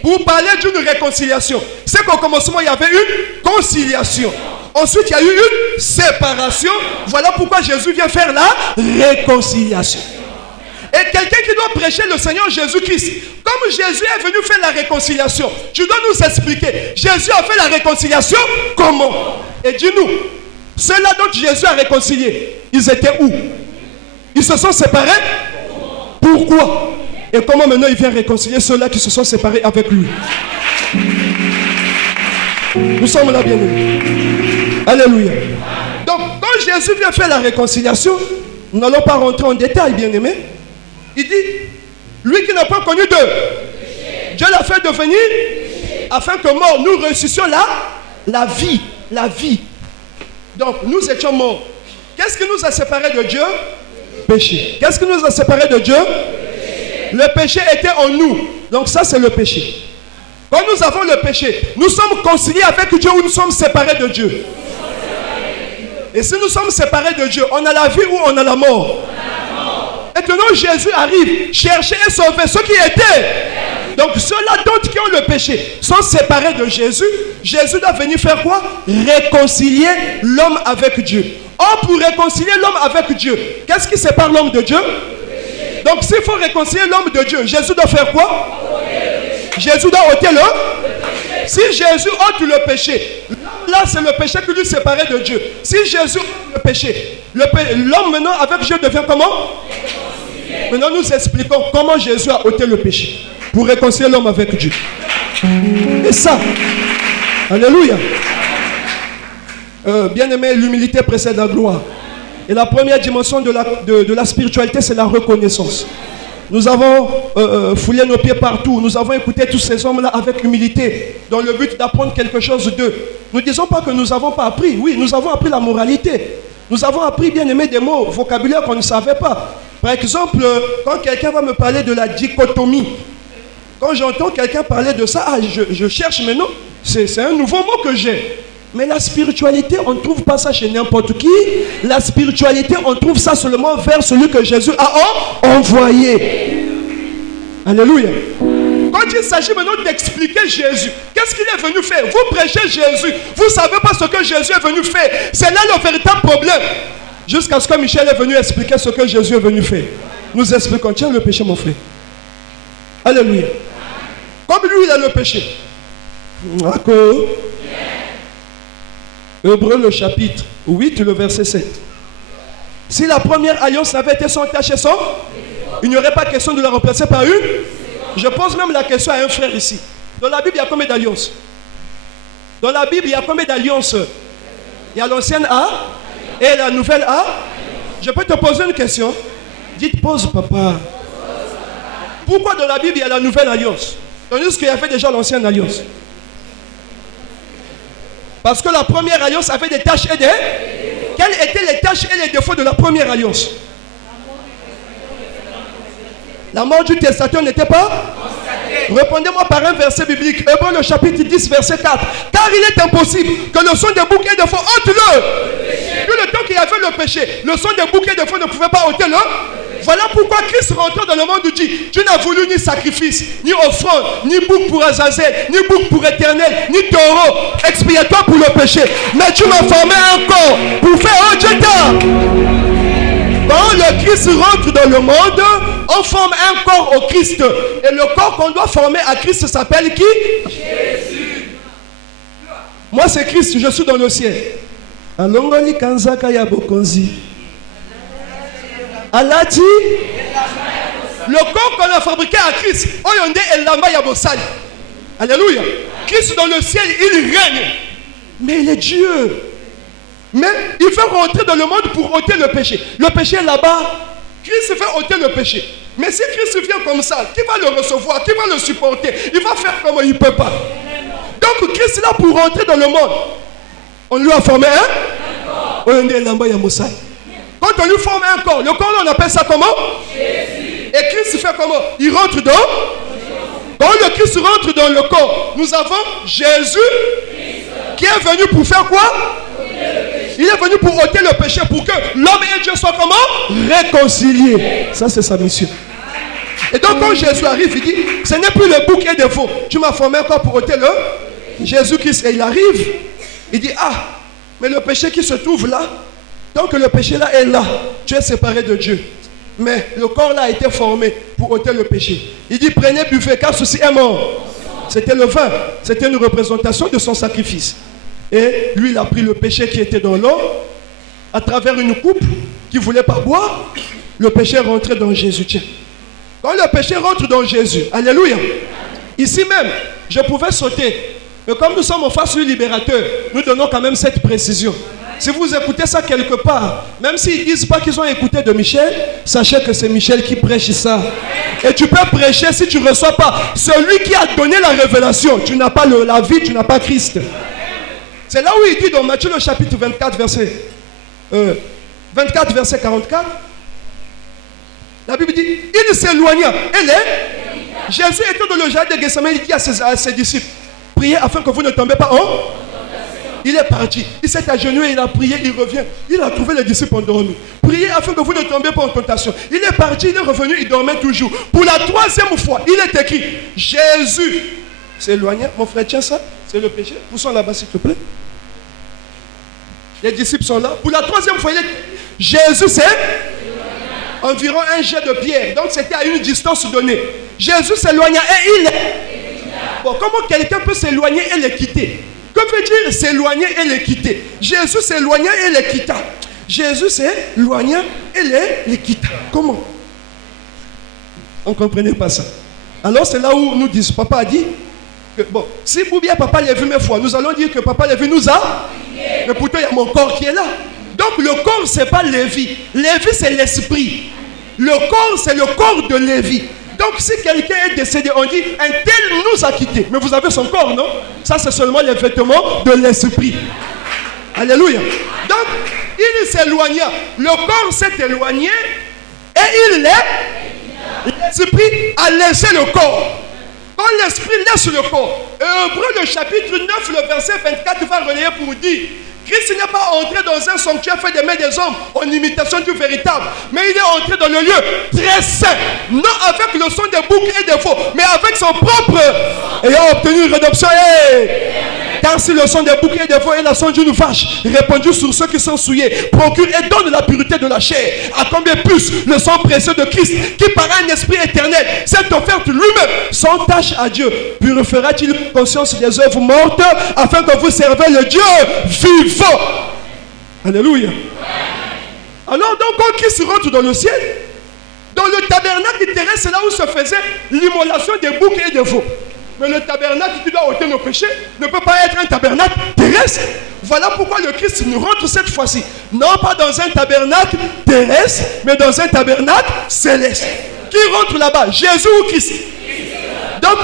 Pour parler d'une réconciliation, c'est qu'au commencement, il y avait une conciliation. Ensuite, il y a eu une séparation. Voilà pourquoi Jésus vient faire la réconciliation. Et quelqu'un qui doit prêcher le Seigneur Jésus-Christ, comme Jésus est venu faire la réconciliation, tu dois nous expliquer, Jésus a fait la réconciliation comment? Et dis-nous, ceux-là dont Jésus a réconcilié, ils étaient où? Ils se sont séparés? Pourquoi? Et comment maintenant il vient réconcilier ceux-là qui se sont séparés avec lui? Nous sommes là, bien-aimés. Alléluia. Donc, quand Jésus vient faire la réconciliation, nous n'allons pas rentrer en détail, bien-aimés. Il dit, lui qui n'a pas connu de Dieu l'a fait devenir, afin que mort, nous ressuscitions la vie. La vie. Donc, nous étions morts. Qu'est-ce qui nous a séparés de Dieu? Péché. Qu'est-ce qui nous a séparés de Dieu? Le péché était en nous. Donc ça c'est le péché. Quand nous avons le péché, nous sommes conciliés avec Dieu ou nous sommes séparés de Dieu? Et si nous sommes séparés de Dieu, on a la vie ou on a la mort? Maintenant Jésus arrive chercher et sauver ceux qui étaient. Donc ceux-là d'autres qui ont le péché sont séparés de Jésus. Jésus doit venir faire quoi? Réconcilier l'homme avec Dieu. Or pour réconcilier l'homme avec Dieu, qu'est-ce qui sépare l'homme de Dieu? Donc s'il faut réconcilier l'homme de Dieu, Jésus doit faire quoi? Jésus doit ôter le péché. Si Jésus ôte le péché, là c'est le péché qui lui séparait de Dieu. Si Jésus ôte le péché, l'homme maintenant avec Dieu devient comment? Maintenant nous expliquons comment Jésus a ôté le péché pour réconcilier l'homme avec Dieu. Et ça, alléluia. Bien aimé, l'humilité précède la gloire. Et la première dimension de la spiritualité, c'est la reconnaissance. Nous avons foulé nos pieds partout. Nous avons écouté tous ces hommes-là avec humilité, dans le but d'apprendre quelque chose d'eux. Nous ne disons pas que nous n'avons pas appris. Oui, nous avons appris la moralité. Nous avons appris, bien aimé, des mots, vocabulaire qu'on ne savait pas. Par exemple, quand quelqu'un va me parler de la dichotomie, quand j'entends quelqu'un parler de ça, je cherche, mais non, c'est un nouveau mot que j'ai. Mais la spiritualité, on ne trouve pas ça chez n'importe qui. La spiritualité, on trouve ça seulement vers celui que Jésus a envoyé. Alléluia. Quand il s'agit maintenant d'expliquer Jésus, qu'est-ce qu'il est venu faire? Vous prêchez Jésus, vous ne savez pas ce que Jésus est venu faire. C'est là le véritable problème. Jusqu'à ce que Michel est venu expliquer ce que Jésus est venu faire. Nous expliquons. Tiens le péché, mon frère. Alléluia. Comme lui, il a le péché. D'accord. Hébreux le chapitre 8, le verset 7. Si la première alliance avait été sans tache et sans, il n'y aurait pas question de la remplacer par une. Je pose même la question à un frère ici. Dans la Bible, il y a combien d'alliances? Dans la Bible, il y a combien d'alliances? Il y a l'ancienne A et la nouvelle A. Je peux te poser une question? Dites, pose papa. Pourquoi dans la Bible, il y a la nouvelle alliance? Tandis qu'il y avait déjà l'ancienne alliance. Parce que la première alliance avait des tâches et des... Quelles étaient les tâches et les défauts de la première alliance? La mort du testateur n'était pas? Répondez-moi par un verset biblique. Hébreux le chapitre 10, verset 4. Car il est impossible que le son des boucs et des faux ôte le. Que le temps qu'il y avait le péché, le son des boucs et des faux ne pouvait pas ôter le. Voilà pourquoi Christ rentrant dans le monde dit, tu n'as voulu ni sacrifice, ni offrande, ni bouc pour Azazel, ni bouc pour éternel, ni taureau expiatoire pour le péché. Mais tu m'as formé un corps pour faire un Jeta. Quand le Christ rentre dans le monde, on forme un corps au Christ. Et le corps qu'on doit former à Christ s'appelle qui? Jésus. Moi c'est Christ, je suis dans le ciel. Alongoli kanzaka ya bokonzi. Alati. Le corps qu'on a fabriqué à Christ, oyonde elamba ya bosali. Alléluia. Christ dans le ciel, il règne. Mais il est Dieu. Mais il veut rentrer dans le monde pour ôter le péché. Le péché est là-bas. Christ fait ôter le péché. Mais si Christ vient comme ça, qui va le recevoir? Qui va le supporter? Il va faire comme il ne peut pas. Donc Christ est là pour rentrer dans le monde. On lui a formé un? Quand on lui forme un corps, le corps là, on appelle ça comment? Jésus. Et Christ fait comment? Il rentre dans? Quand le Christ rentre dans le corps, nous avons Jésus qui est venu pour faire quoi? Il est venu pour ôter le péché, pour que l'homme et Dieu soient comment? Réconciliés. Ça, c'est sa mission. Et donc, quand Jésus arrive, il dit, ce n'est plus le bouc et des faux. Tu m'as formé encore pour ôter le Jésus-Christ. Et il arrive, il dit, ah, mais le péché qui se trouve là, tant que le péché là est là, tu es séparé de Dieu. Mais le corps là a été formé pour ôter le péché. Il dit, prenez, buvez, car ceci est mort. C'était le vin. C'était une représentation de son sacrifice. Et lui, il a pris le péché qui était dans l'eau, à travers une coupe qu'il ne voulait pas boire. Le péché est rentré dans Jésus. Tiens. Quand le péché rentre dans Jésus, alléluia. Ici même, je pouvais sauter. Mais comme nous sommes en face du libérateur, nous donnons quand même cette précision. Si vous écoutez ça quelque part, même s'ils ne disent pas qu'ils ont écouté de Michel, sachez que c'est Michel qui prêche ça. Et tu peux prêcher si tu ne reçois pas celui qui a donné la révélation. Tu n'as pas la vie, tu n'as pas Christ. C'est là où il dit dans Matthieu le chapitre 24, verset 44, la Bible dit, il s'éloigna. Jésus était dans le jardin de Gethsémani, il dit à ses disciples, priez afin que vous ne tombez pas en... Il est parti, il s'est agenouillé, il a prié, il revient. Il a trouvé les disciples endormis. Priez afin que vous ne tombiez pas en tentation. Il est parti, il est revenu, il dormait toujours. Pour la troisième fois, il est écrit, Jésus s'éloigna. Mon frère, tiens ça, c'est le péché. Vous sont là-bas, s'il te plaît. Les disciples sont là. Pour la troisième fois, Jésus c'est environ un jet de pierre. Donc c'était à une distance donnée. Jésus s'éloigna et il est... Bon, comment quelqu'un peut s'éloigner et les quitter? Que veut dire s'éloigner et les quitter? Jésus s'éloigna et les quitta. Jésus s'éloigna et les quitta. Comment? On ne comprenait pas ça. Alors c'est là où nous disons, papa a dit, que, bon, si vous bien papa l'a vu mes fois, nous allons dire que papa l'a vu nous a... Mais pourtant il y a mon corps qui est là. Donc le corps c'est pas Lévi. Lévi c'est l'esprit. Le corps c'est le corps de Lévi. Donc si quelqu'un est décédé, on dit un tel nous a quittés. Mais vous avez son corps, non? Ça c'est seulement les vêtements de l'esprit. Alléluia. Donc il s'éloigna. Le corps s'est éloigné et l'esprit a laissé le corps. Quand l'esprit laisse le corps, Hébreux le chapitre 9, le verset 24 va relayer pour dire: Christ n'est pas entré dans un sanctuaire fait des mains des hommes en imitation du véritable, mais il est entré dans le lieu très saint, non avec le son des boucs et des veaux, mais avec son propre, ayant obtenu une rédemption. Car si le sang des boucs et des veaux et la sang d'une vache répandu sur ceux qui sont souillés procure et donne la pureté de la chair, à combien plus le sang précieux de Christ, qui par un esprit éternel s'est offert lui-même sans tâche à Dieu, purifiera-t-il la conscience des œuvres mortes afin que vous servez le Dieu vivant. Alléluia. Alors donc quand Christ rentre dans le ciel, dans le tabernacle terrestre, c'est là où se faisait l'immolation des boucs et des veaux. Mais le tabernacle qui doit ôter nos péchés ne peut pas être un tabernacle terrestre. Voilà pourquoi le Christ nous rentre cette fois-ci, non pas dans un tabernacle terrestre, mais dans un tabernacle céleste. Qui rentre là-bas, Jésus ou Christ? Donc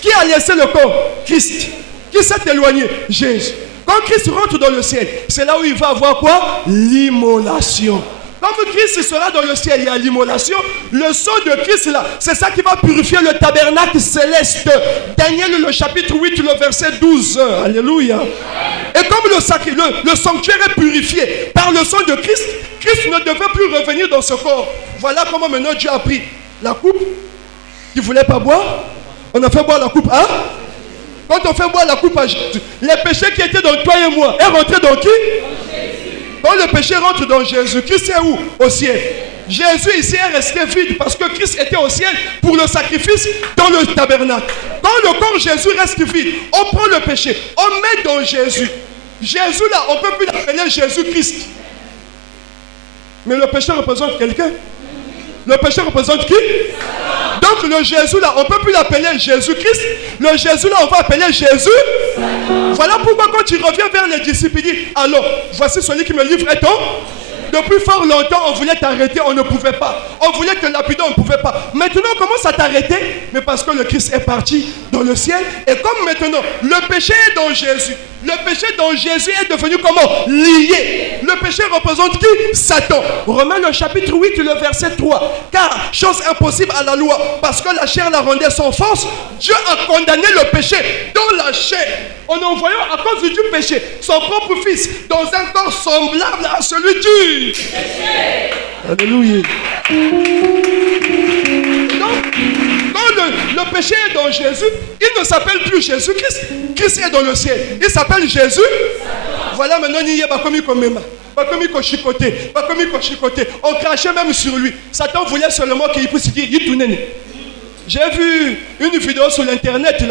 qui a laissé le corps? Christ. Qui s'est éloigné? Jésus. Quand Christ rentre dans le ciel, c'est là où il va avoir quoi? L'immolation. Comme Christ sera dans le ciel, il y a l'immolation. Le sang de Christ là, c'est ça qui va purifier le tabernacle céleste. Daniel le chapitre 8, le verset 12. Alléluia. Et comme le sanctuaire est purifié par le sang de Christ, Christ ne devait plus revenir dans ce corps. Voilà comment maintenant Dieu a pris la coupe. Tu ne voulais pas boire? On a fait boire la coupe, hein? Quand on fait boire la coupe à Jésus, les péchés qui étaient dans toi et moi est rentré dans qui? Quand le péché rentre dans Jésus, Christ est où? Au ciel. Jésus ici est resté vide parce que Christ était au ciel pour le sacrifice dans le tabernacle. Quand le corps Jésus reste vide, on prend le péché, on met dans Jésus. Jésus là, on ne peut plus l'appeler Jésus-Christ. Mais le péché représente quelqu'un. Le péché représente qui? Donc le Jésus là, on ne peut plus l'appeler Jésus-Christ. Le Jésus là, on va appeler Jésus. Voilà pourquoi quand tu reviens vers les disciples, il dit: alors, voici celui qui me livre est ton. Depuis fort longtemps, on voulait t'arrêter, on ne pouvait pas. On voulait te lapider, on ne pouvait pas. Maintenant, on commence à t'arrêter, mais parce que le Christ est parti dans le ciel. Et comme maintenant, le péché est dans Jésus. Le péché dans Jésus est devenu comment? Lié. Le péché représente qui? Satan. Romains le chapitre 8, le verset 3. Car, chose impossible à la loi, parce que la chair la rendait sans force, Dieu a condamné le péché dans la chair, en envoyant à cause du péché son propre fils dans un corps semblable à celui du péché. Alléluia. Donc, quand le péché est dans Jésus, il ne s'appelle plus Jésus-Christ. Christ est dans le ciel. Il s'appelle Jésus. Voilà maintenant, il y a comme chicoté. On crachait même sur lui. Satan voulait seulement qu'il puisse dire: il tournait. J'ai vu une vidéo sur l'internet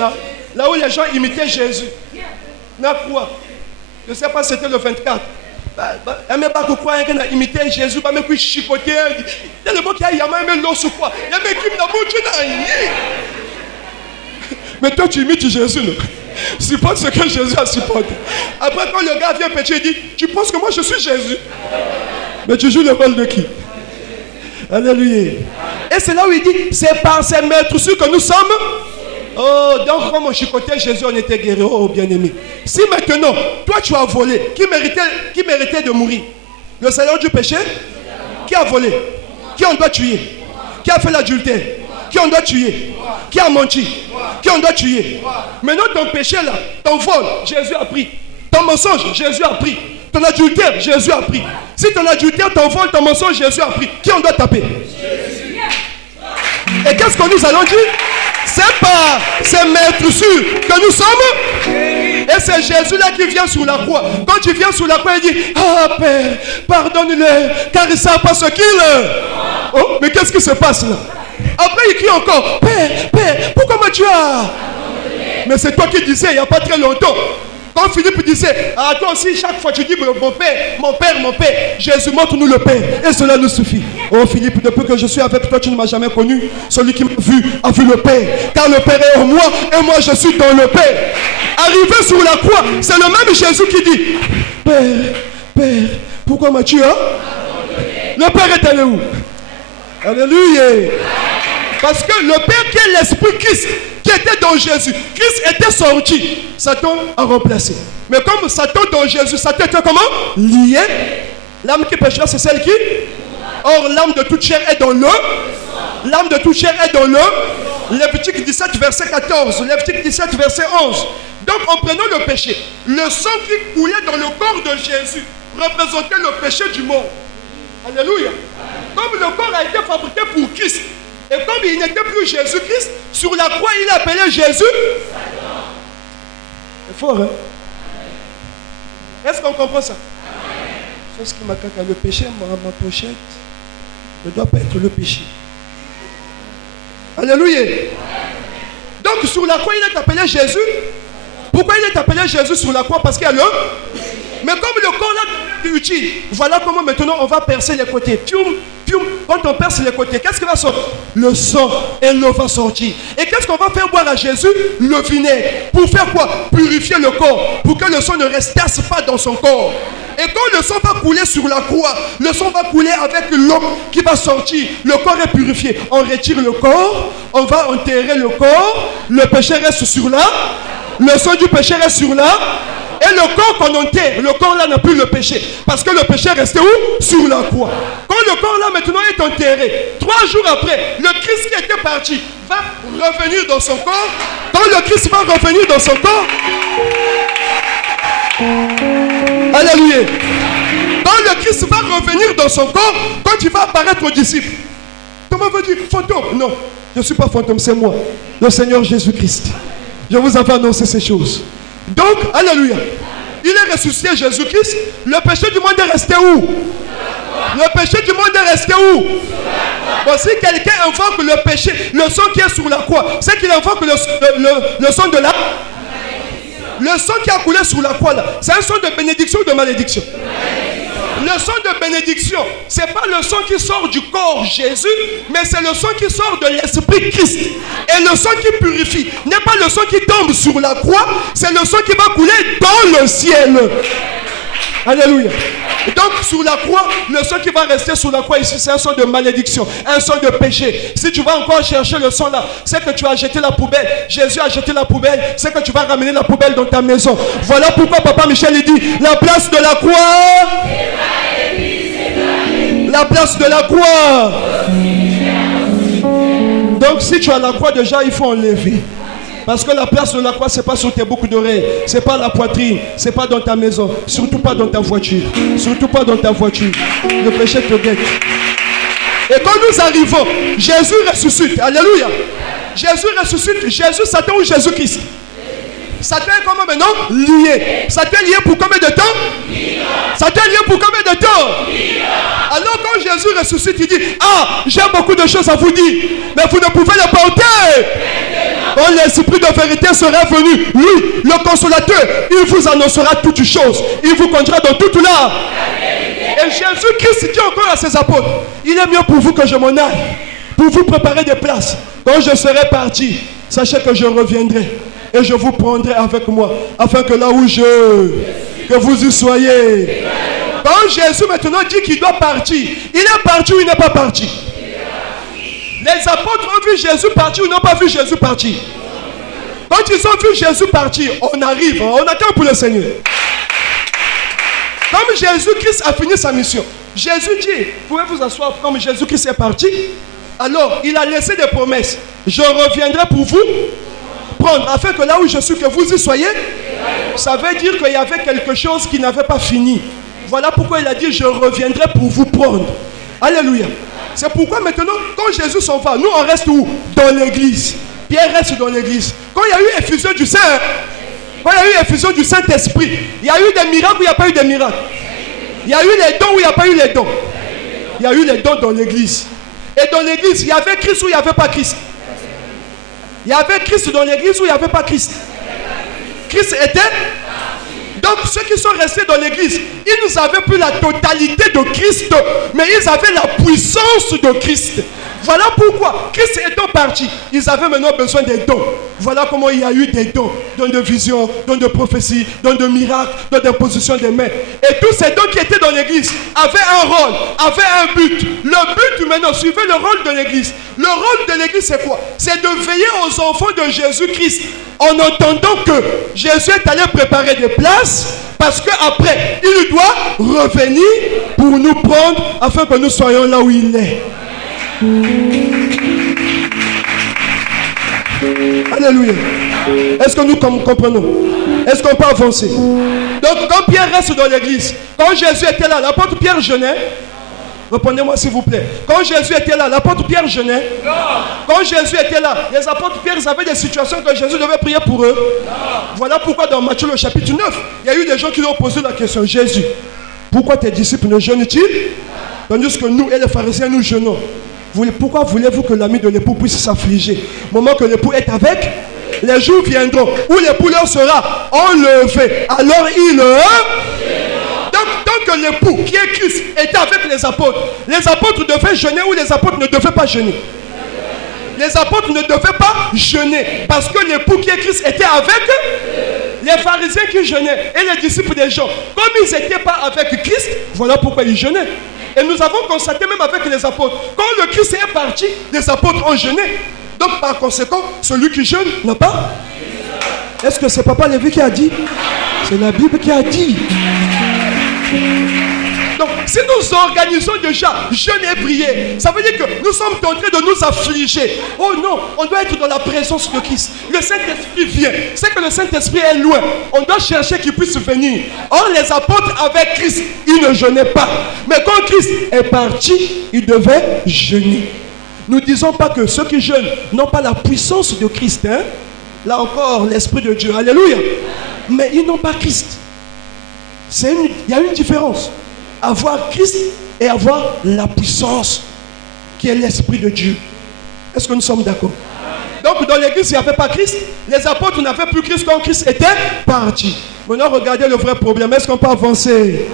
là où les gens imitaient Jésus. Na quoi? Je ne sais pas si c'était le 24. Elle m'a pas quoi qu'on a imité Jésus, pas même chicoté. Il y a le mot qui a même l'os ou quoi. Il y a même qui m'a dit. Mais toi tu imites Jésus, non? Supporte ce que Jésus a supporté. Après quand le gars vient pécher, il dit: tu penses que moi je suis Jésus? Mais tu joues le rôle de qui? Alléluia. Et c'est là où il dit: c'est par ces maîtres sûrs que nous sommes. Oh, donc comme on chicotait Jésus, on était guéri. Oh, bien-aimé. Si maintenant, toi tu as volé, qui méritait de mourir? Le salaire du péché? Qui a volé? Qui on doit tuer? Qui a fait l'adultère? Qui on doit tuer? Qui a menti? Qui on doit tuer? Maintenant ton péché là, ton vol, Jésus a pris. Ton mensonge, Jésus a pris. Ton adultère, Jésus a pris. Si ton adultère, ton vol, ton mensonge, Jésus a pris. Qui on doit taper? Et qu'est-ce que nous allons dire? C'est par ces maîtres sûrs que nous sommes. Et c'est Jésus là qui vient sur la croix. Quand tu viens sur la croix, il dit: ah Père, pardonne-les, car ils ne savent pas ce qu'ils... Oh, mais qu'est-ce qui se passe là? Après il crie encore: Père, pourquoi me tu as... Mais c'est toi qui disais il n'y a pas très longtemps. Quand Philippe disait: ah toi aussi chaque fois tu dis mon père, Jésus montre-nous le Père et cela nous suffit. Oh Philippe, depuis que je suis avec toi, tu ne m'as jamais connu. Celui qui m'a vu a vu le Père, car le Père est en moi et moi je suis dans le Père. Arrivé sur la croix, c'est le même Jésus qui dit: Père, pourquoi m'as-tu Le Père est allé où? Alléluia. Parce que le Père qui est l'Esprit Christ, qui était dans Jésus, Christ était sorti, Satan a remplacé. Mais comme Satan dans Jésus, Satan était comment? Lié. L'âme qui péchera, c'est celle qui? Or, l'âme de toute chair est dans le. L'âme de toute chair est dans le. Lévitique 17, verset 14. Lévitique 17, verset 11. Donc, en prenant le péché, le sang qui coulait dans le corps de Jésus représentait le péché du monde. Alléluia. Comme le corps a été fabriqué pour Christ, et comme il n'était plus Jésus-Christ, sur la croix, il appelait Jésus. C'est fort, hein? Est-ce qu'on comprend ça? C'est ce qui m'a caca. Le péché, ma pochette, ne doit pas être le péché. Alléluia. Donc, sur la croix, il est appelé Jésus. Pourquoi il est appelé Jésus sur la croix? Parce qu'il y a le. Mais comme le corps là est utile, voilà comment maintenant on va percer les côtés. Pium, pium. Quand on perce les côtés, qu'est-ce qui va sortir? Le sang et l'eau va sortir. Et qu'est-ce qu'on va faire boire à Jésus? Le vinaigre. Pour faire quoi? Purifier le corps. Pour que le sang ne restasse pas dans son corps. Et quand le sang va couler sur la croix, le sang va couler avec l'eau qui va sortir. Le corps est purifié. On retire le corps, on va enterrer le corps. Le péché reste sur là. Le sang du péché reste sur là. Et le corps qu'on enterre, le corps là n'a plus le péché. Parce que le péché restait où? Sur la croix. Quand le corps là maintenant est enterré, 3 jours après, le Christ qui était parti va revenir dans son corps. Quand le Christ va revenir dans son corps, alléluia. Quand le Christ va revenir dans son corps, quand il va apparaître aux disciples, comment veut dire fantôme? Non, je ne suis pas fantôme, c'est moi, le Seigneur Jésus-Christ. Je vous avais annoncé ces choses. Donc, alléluia. Il est ressuscité, Jésus-Christ. Le péché du monde est resté où? Le péché du monde est resté où? Bon, si quelqu'un invoque le péché, le sang qui est sur la croix, c'est qu'il invoque le sang de la. Le sang qui a coulé sur la croix là, c'est un sang de bénédiction ou de malédiction? Le sang de bénédiction, ce n'est pas le sang qui sort du corps Jésus, mais c'est le sang qui sort de l'Esprit Christ. Et le sang qui purifie n'est pas le sang qui tombe sur la croix, c'est le sang qui va couler dans le ciel. Alléluia. Donc sur la croix, le sang qui va rester sur la croix ici, c'est un sang de malédiction, un sang de péché. Si tu vas encore chercher le sang là, c'est que tu as jeté la poubelle. Jésus a jeté la poubelle, c'est que tu vas ramener la poubelle dans ta maison. Voilà pourquoi Papa Michel il dit, la place de la croix, la place de la croix. Donc si tu as la croix déjà, il faut enlever. Parce que la place de la croix, ce n'est pas sur tes boucles d'oreilles, ce n'est pas la poitrine, ce n'est pas dans ta maison, surtout pas dans ta voiture. Surtout pas dans ta voiture. Le péché te guette. Et quand nous arrivons, Jésus ressuscite. Alléluia. Jésus ressuscite. Jésus, Satan ou Jésus-Christ? Satan est comment maintenant? Lié. Satan est lié pour combien de temps? Satan est lié pour combien de temps? Alors quand Jésus ressuscite, il dit, ah, j'ai beaucoup de choses à vous dire, mais vous ne pouvez les porter. Quand l'Esprit de vérité sera venu, lui, le consolateur, il vous annoncera toutes choses. Il vous conduira dans toute la. Et Jésus-Christ dit encore à ses apôtres, il est mieux pour vous que je m'en aille, pour vous préparer des places. Quand je serai parti, sachez que je reviendrai et je vous prendrai avec moi, afin que là où que vous y soyez. Quand Jésus maintenant dit qu'il doit partir, il est parti ou il n'est pas parti? Les apôtres ont vu Jésus partir ou n'ont pas vu Jésus partir? Quand ils ont vu Jésus partir, on arrive, on attend pour le Seigneur. Comme Jésus-Christ a fini sa mission, Jésus dit, pouvez vous asseoir comme Jésus-Christ est parti? Alors, il a laissé des promesses. Je reviendrai pour vous prendre, afin que là où je suis, que vous y soyez. Ça veut dire qu'il y avait quelque chose qui n'avait pas fini. Voilà pourquoi il a dit, je reviendrai pour vous prendre. Alléluia. C'est pourquoi maintenant, quand Jésus s'en va, nous on reste où? Dans l'église. Pierre reste dans l'église. Quand il y a eu effusion du Saint, quand il y a eu effusion du Saint-Esprit, il y a eu des miracles ou il n'y a pas eu des miracles? Il y a eu les dons ou il n'y a pas eu les dons? Il y a eu les dons dans l'église. Et dans l'église, il y avait Christ ou il n'y avait pas Christ? Il y avait Christ dans l'église ou il n'y avait pas Christ? Christ était. Donc ceux qui sont restés dans l'église, ils n'avaient plus la totalité de Christ, mais ils avaient la puissance de Christ. Voilà pourquoi, Christ étant parti, ils avaient maintenant besoin des dons. Voilà comment il y a eu des dons. Dons de vision, dons de prophétie, dons de miracles, dons d'imposition des mains. Et tous ces dons qui étaient dans l'église avaient un rôle, avaient un but. Le but maintenant, suivez le rôle de l'église. Le rôle de l'église, c'est quoi? C'est de veiller aux enfants de Jésus-Christ en entendant que Jésus est allé préparer des places parce qu'après, il doit revenir pour nous prendre afin que nous soyons là où il est. Alléluia. Est-ce que nous comprenons? Est-ce qu'on peut avancer? Donc quand Pierre reste dans l'église, quand Jésus était là, l'apôtre Pierre jeûnait. Répondez-moi s'il vous plaît. Quand Jésus était là, l'apôtre Pierre jeûnait. Quand Jésus était là, les apôtres Pierre avaient des situations que Jésus devait prier pour eux. Voilà pourquoi dans Matthieu le chapitre 9, il y a eu des gens qui lui ont posé la question: Jésus, pourquoi tes disciples ne jeûnent-ils tandis que nous et les pharisiens nous jeûnons? Pourquoi voulez-vous que l'ami de l'époux puisse s'affliger? Au moment que l'époux est avec, les jours viendront où l'époux leur sera enlevé. Alors il Donc, tant que l'époux qui est Christ était avec les apôtres devaient jeûner ou les apôtres ne devaient pas jeûner? Les apôtres ne devaient pas jeûner parce que l'époux qui est Christ était avec les pharisiens qui jeûnaient et les disciples des gens. Comme ils n'étaient pas avec Christ, voilà pourquoi ils jeûnaient. Et nous avons constaté même avec les apôtres, quand le Christ est parti, les apôtres ont jeûné. Donc par conséquent, celui qui jeûne n'a pas. Est-ce que c'est Papa Lévi qui a dit? C'est la Bible qui a dit. Donc si nous organisons déjà jeûne et prier, ça veut dire que nous sommes en train de nous affliger. Oh non, on doit être dans la présence de Christ. Le Saint-Esprit vient. C'est que le Saint-Esprit est loin. On doit chercher qu'il puisse venir. Or les apôtres avec Christ, ils ne jeûnaient pas. Mais quand Christ est parti, ils devaient jeûner. Nous ne disons pas que ceux qui jeûnent n'ont pas la puissance de Christ. Hein? Là encore, l'Esprit de Dieu. Alléluia. Mais ils n'ont pas Christ. Il y a une différence. Avoir Christ et avoir la puissance qui est l'Esprit de Dieu. Est-ce que nous sommes d'accord? Donc dans l'église, il n'y avait pas Christ. Les apôtres n'avaient plus Christ quand Christ était parti. Maintenant, regardez le vrai problème. Est-ce qu'on peut avancer?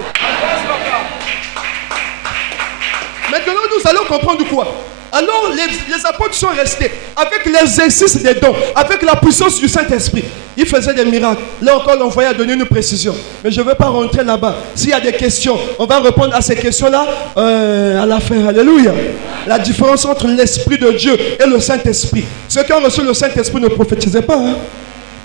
Maintenant, nous allons comprendre quoi? Alors les apôtres sont restés avec l'exercice des dons, avec la puissance du Saint-Esprit. Ils faisaient des miracles. Là encore, l'envoyé a donné une précision. Mais je ne vais pas rentrer là-bas. S'il y a des questions, on va répondre à ces questions-là à la fin. Alléluia. La différence entre l'Esprit de Dieu et le Saint-Esprit. Ceux qui ont reçu le Saint-Esprit ne prophétisaient pas. Hein?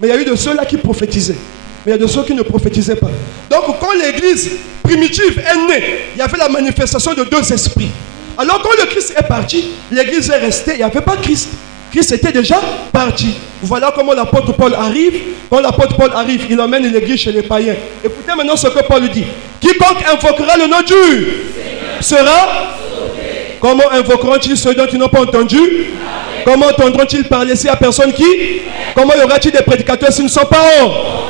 Mais il y a eu de ceux-là qui prophétisaient. Mais il y a de ceux qui ne prophétisaient pas. Donc quand l'église primitive est née, il y avait la manifestation de deux esprits. Alors quand le Christ est parti, l'église est restée, il n'y avait pas Christ. Christ était déjà parti. Voilà comment l'apôtre Paul arrive. Quand l'apôtre Paul arrive, il emmène l'église chez les païens. Écoutez maintenant ce que Paul dit. Quiconque invoquera le nom du sera sauvé. Comment invoqueront-ils ceux dont ils n'ont pas entendu? Comment entendront-ils parler s'il n'y a personne qui? Comment y aura-t-il des prédicateurs s'ils ne sont pas hors?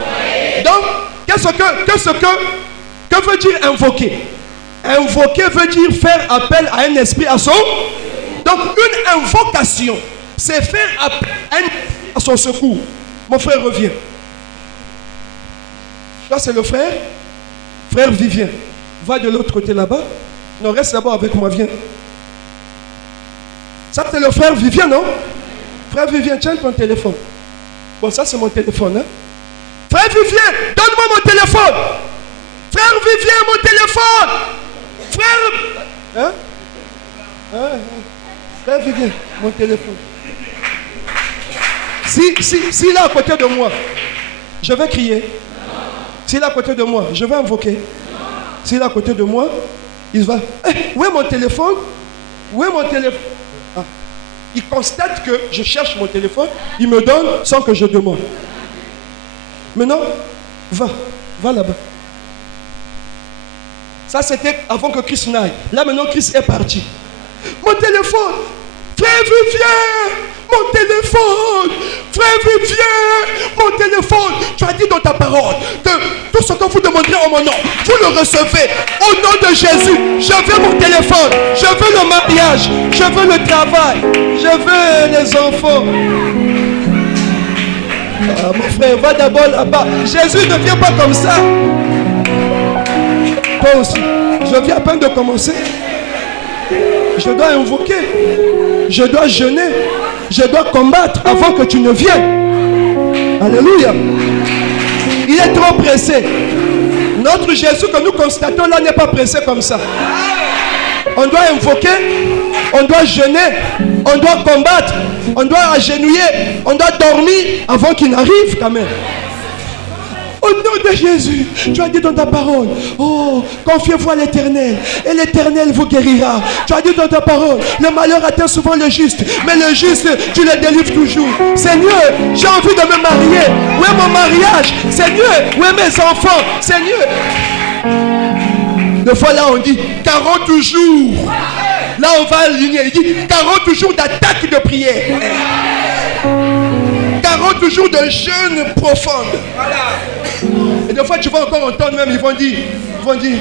Donc, que veut dire invoquer? Invoquer veut dire faire appel à un esprit à son. Donc une invocation, c'est faire appel à son secours. Mon frère revient. Là c'est le frère. Frère Vivien. Va de l'autre côté là-bas. Non, reste d'abord avec moi, viens. Ça c'est le frère Vivien, non? Frère Vivien, tiens ton téléphone. Bon, ça c'est mon téléphone. Hein? Frère Vivien, donne-moi mon téléphone. Frère Vivien, mon téléphone. Frère, frère Vivien, mon téléphone. S'il est à côté de moi, je vais crier. S'il est à côté de moi, je vais invoquer. S'il est à côté de moi, il va. Où est mon téléphone? Où est mon téléphone? Ah. Il constate que je cherche mon téléphone, il me donne sans que je demande. Maintenant, va là-bas. Ça c'était avant que Christ n'aille. Là maintenant Christ est parti. Mon téléphone, frère Vivien, mon téléphone, frère Vivien, mon téléphone. Tu as dit dans ta parole que tout ce que vous demanderez en mon nom, vous le recevez. Au nom de Jésus, je veux mon téléphone, je veux le mariage, je veux le travail, je veux les enfants. Ah, mon frère, va d'abord là-bas. Jésus ne vient pas comme ça. Toi aussi, je viens à peine de commencer. Je dois invoquer. Je dois jeûner. Je dois combattre avant que tu ne viennes. Alléluia. Il est trop pressé. Notre Jésus que nous constatons là n'est pas pressé comme ça. On doit invoquer, on doit jeûner, on doit combattre, on doit agenouiller, on doit dormir avant qu'il n'arrive quand même. Au nom de Jésus, tu as dit dans ta parole, oh, confiez-vous à l'Éternel, et l'Éternel vous guérira. Tu as dit dans ta parole, le malheur atteint souvent le juste, mais le juste, tu le délivres toujours. Seigneur, j'ai envie de me marier. Où est mon mariage? Seigneur, où est mes enfants? Seigneur. Des fois là, on dit 40 jours. Là, on va aligner. Il dit 40 jours d'attaque de prière. 40 jours de jeûne profonde. Et des fois, tu vas encore entendre même, ils vont dire,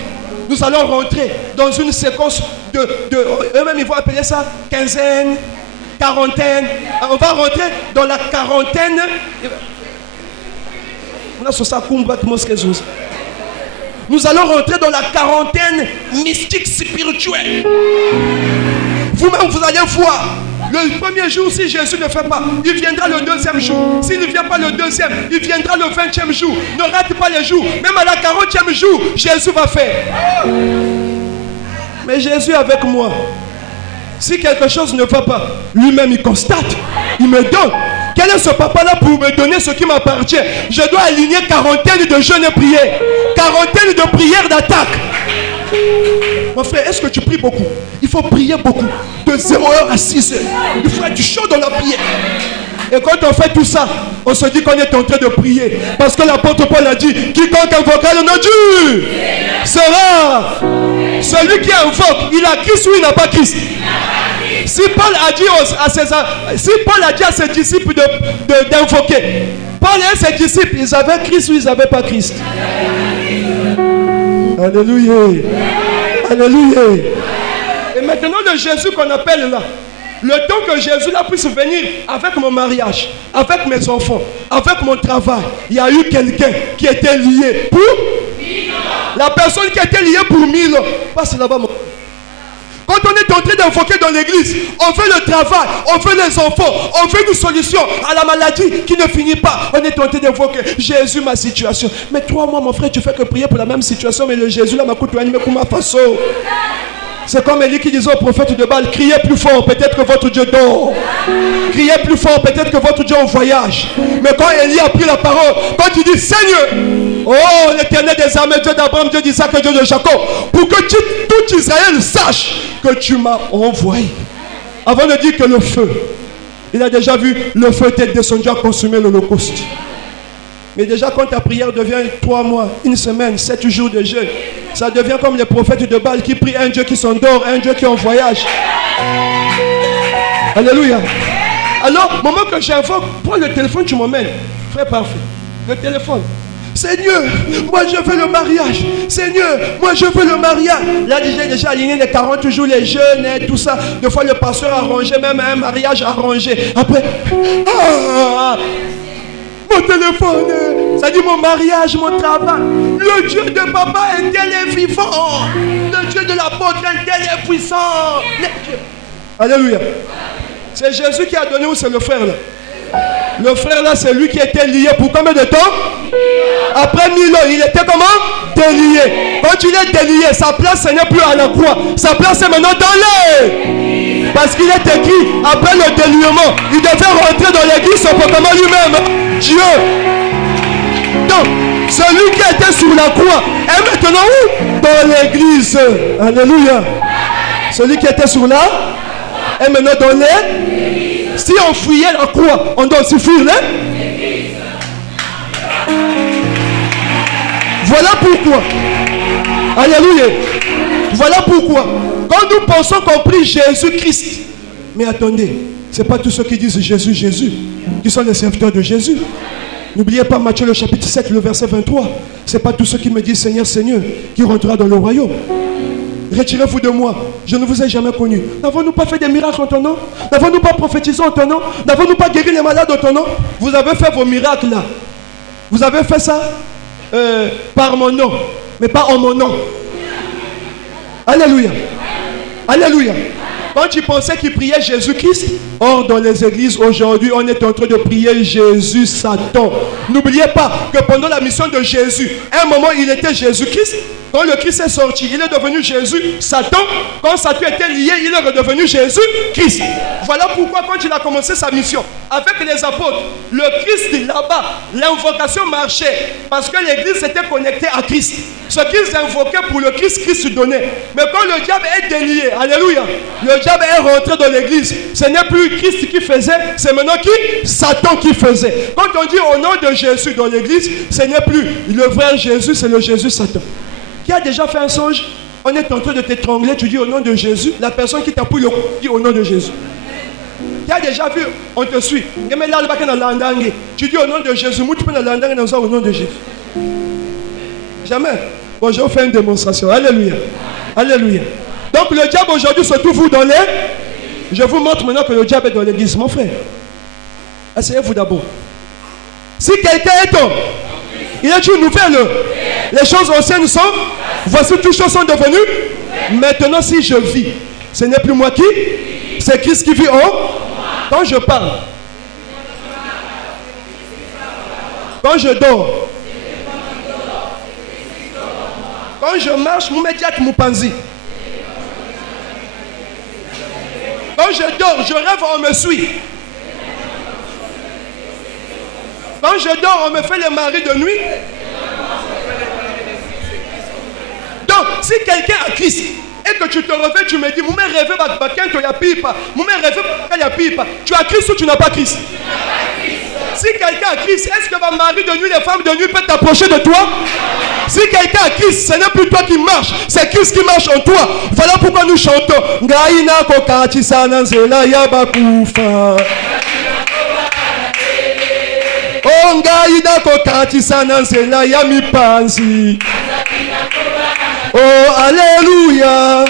nous allons rentrer dans une séquence eux-mêmes, ils vont appeler ça quinzaine, quarantaine. On va rentrer dans la quarantaine. Nous allons rentrer dans la quarantaine mystique spirituelle. Vous-même, vous allez voir. Le premier jour, si Jésus ne fait pas, il viendra le deuxième jour. S'il ne vient pas le deuxième, il viendra le 20e jour. Ne rate pas les jours. Même à la 40e jour, Jésus va faire. Mais Jésus est avec moi. Si quelque chose ne va pas, lui-même il constate. Il me donne. Quel est ce papa-là pour me donner ce qui m'appartient? Je dois aligner quarantaine de jeûnes et prières. Quarantaine de prières d'attaque. Mon frère, est-ce que tu pries beaucoup? Il faut prier beaucoup. De 0h à 6h. Il faut être du chaud dans la prière. Et quand on fait tout ça, on se dit qu'on est en train de prier. Parce que l'apôtre Paul a dit, quiconque invoquera le nom de Dieu sera. Celui qui invoque, il a Christ ou il n'a pas Christ? Si Paul a dit à ses disciples d'invoquer, Paul et ses disciples, ils avaient Christ ou ils n'avaient pas Christ? Alléluia. Alléluia. Et maintenant le Jésus qu'on appelle là, le temps que Jésus là puisse venir avec mon mariage, avec mes enfants, avec mon travail, il y a eu quelqu'un qui était lié pour 1000 ans. La personne qui était liée pour 1000 ans. Passe là-bas mon. Quand on est en train d'invoquer dans l'église, on veut le travail, on veut les enfants, on veut une solution à la maladie qui ne finit pas. On est en train d'invoquer Jésus, ma situation. Mais toi, moi, mon frère, tu fais que prier pour la même situation, mais le Jésus là m'a coûté animé pour ma façon. C'est comme Élie qui disait au prophète de Baal, criez plus fort, peut-être que votre Dieu dort. Criez plus fort, peut-être que votre Dieu est en voyage. Mais quand Élie a pris la parole, quand il dit Seigneur, oh l'Éternel des armées, Dieu d'Abraham, Dieu d'Isaac et Dieu de Jacob, pour que tout Israël sache que tu m'as envoyé. Avant de dire que le feu, il a déjà vu le feu était descendu à consumer l'holocauste. Mais déjà quand ta prière devient 3 mois, 1 semaine, 7 jours de jeûne, ça devient comme les prophètes de Baal qui prient un Dieu qui s'endort, un Dieu qui est en voyage. Alléluia. Alors, au moment que j'invoque, prends le téléphone, tu m'emmènes. Frère parfait. Le téléphone. Seigneur, moi je veux le mariage. Seigneur, moi je veux le mariage. Là, j'ai déjà aligné les 40 jours, les jeûnes et tout ça. Des fois, le pasteur a arrangé, même un mariage arrangé. Après, mon téléphone, ça dit mon mariage, mon travail. Le Dieu de papa est tel est vivant. Le Dieu de l'apôtre est tel est puissant. Alléluia. C'est Jésus qui a donné ou c'est le frère là? Le frère là, c'est lui qui était lié pour combien de temps? Après 1000 ans, il était comment? Délié. Quand il est délié, sa place ce n'est plus à la croix. Sa place est maintenant dans l'air. Parce qu'il est écrit, après le déliement, il devait rentrer dans l'église son proclamant lui-même. Dieu. Donc, celui qui était sur la croix est maintenant où? Dans l'église. Alléluia. Celui qui était sur la est maintenant dans l'église. Si on fuyait la croix, on doit aussi fuir l'église. Voilà pourquoi. Alléluia. Voilà pourquoi. Quand nous pensons qu'on prie Jésus-Christ, mais attendez, ce n'est pas tous ceux qui disent Jésus, Jésus, qui sont les serviteurs de Jésus. N'oubliez pas Matthieu le chapitre 7, le verset 23. Ce n'est pas tous ceux qui me disent Seigneur, Seigneur, qui rentrera dans le royaume. Retirez-vous de moi, je ne vous ai jamais connu. N'avons-nous pas fait des miracles en ton nom? N'avons-nous pas prophétisé en ton nom? N'avons-nous pas guéri les malades en ton nom? Vous avez fait vos miracles là. Vous avez fait ça par mon nom, mais pas en mon nom. Alléluia. Alléluia. Quand tu pensais qu'il priait Jésus-Christ, or dans les églises aujourd'hui, on est en train de prier Jésus Satan. N'oubliez pas que pendant la mission de Jésus, à un moment il était Jésus-Christ. Quand le Christ est sorti, il est devenu Jésus Satan. Quand Satan était lié, il est redevenu Jésus-Christ. Voilà pourquoi quand il a commencé sa mission avec les apôtres, le Christ là-bas, l'invocation marchait parce que l'église était connectée à Christ. Ce qu'ils invoquaient pour le Christ, Christ donnait. Mais quand le diable est délié, alléluia, le diable est rentré dans l'église, ce n'est plus Christ qui faisait, c'est maintenant qui? Satan qui faisait. Quand on dit au nom de Jésus dans l'église, ce n'est plus le vrai Jésus, c'est le Jésus Satan. Qui a déjà fait un songe? On est en train de t'étrangler, tu dis au nom de Jésus, la personne qui t'appuie le coup dit au nom de Jésus. Qui a déjà vu, on te suit. Tu dis au nom de Jésus, au nom de Jésus. Jamais. Bon, je vais faire une démonstration. Alléluia. Alléluia. Donc le diable aujourd'hui se trouve où dans les... Je vous montre maintenant que le diable est dans l'église, mon frère. Asseyez-vous d'abord. Si quelqu'un est homme, il est une nouvelle. Les choses anciennes sont... Voici toutes choses sont devenues. Maintenant si je vis, ce n'est plus moi qui... C'est Christ qui vit en... Quand je parle. Quand je dors. Quand je marche, Moumediak Moupanzi. Quand je dors, je rêve, on me suit. Quand je dors, on me fait les maris de nuit. Donc, si quelqu'un a Christ et que tu te réveilles, tu me dis, Moumé rêve, tu as Christ ou tu n'as pas Christ? Si quelqu'un a Christ, est-ce que va mari de nuit, les femmes de nuit peuvent t'approcher de toi? Si quelqu'un a Christ, ce n'est plus toi qui marche, c'est Christ qui marche en toi. Voilà pourquoi nous chantons. Oh, alléluia.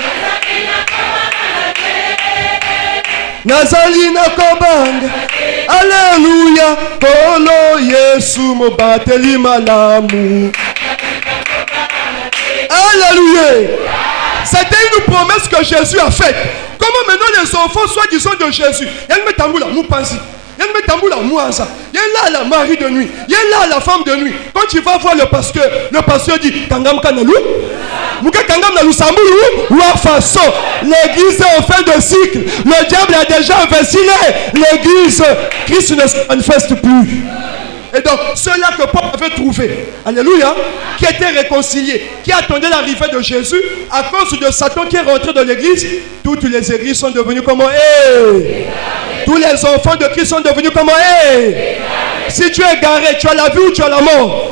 Nazalina Kobanga. Alléluia. Kolo Yesu Mobateli Malamu. Alléluia. C'était une promesse que Jésus a faite. Comment maintenant les enfants soi-disant de Jésus? Il y a là la mari de nuit, il y a là la femme de nuit. Quand tu vas voir le pasteur dit Kangam Kanalou, l'église est en fin de cycle. Le diable a déjà investi l'église. Christ ne se manifeste plus. Et donc, ceux-là que Paul avait trouvé, alléluia, qui étaient réconciliés, qui attendaient l'arrivée de Jésus, à cause de Satan qui est rentré dans l'église, toutes les églises sont devenues comme tous les enfants de Christ sont devenus comme si tu es garé, tu as la vie ou tu as la mort.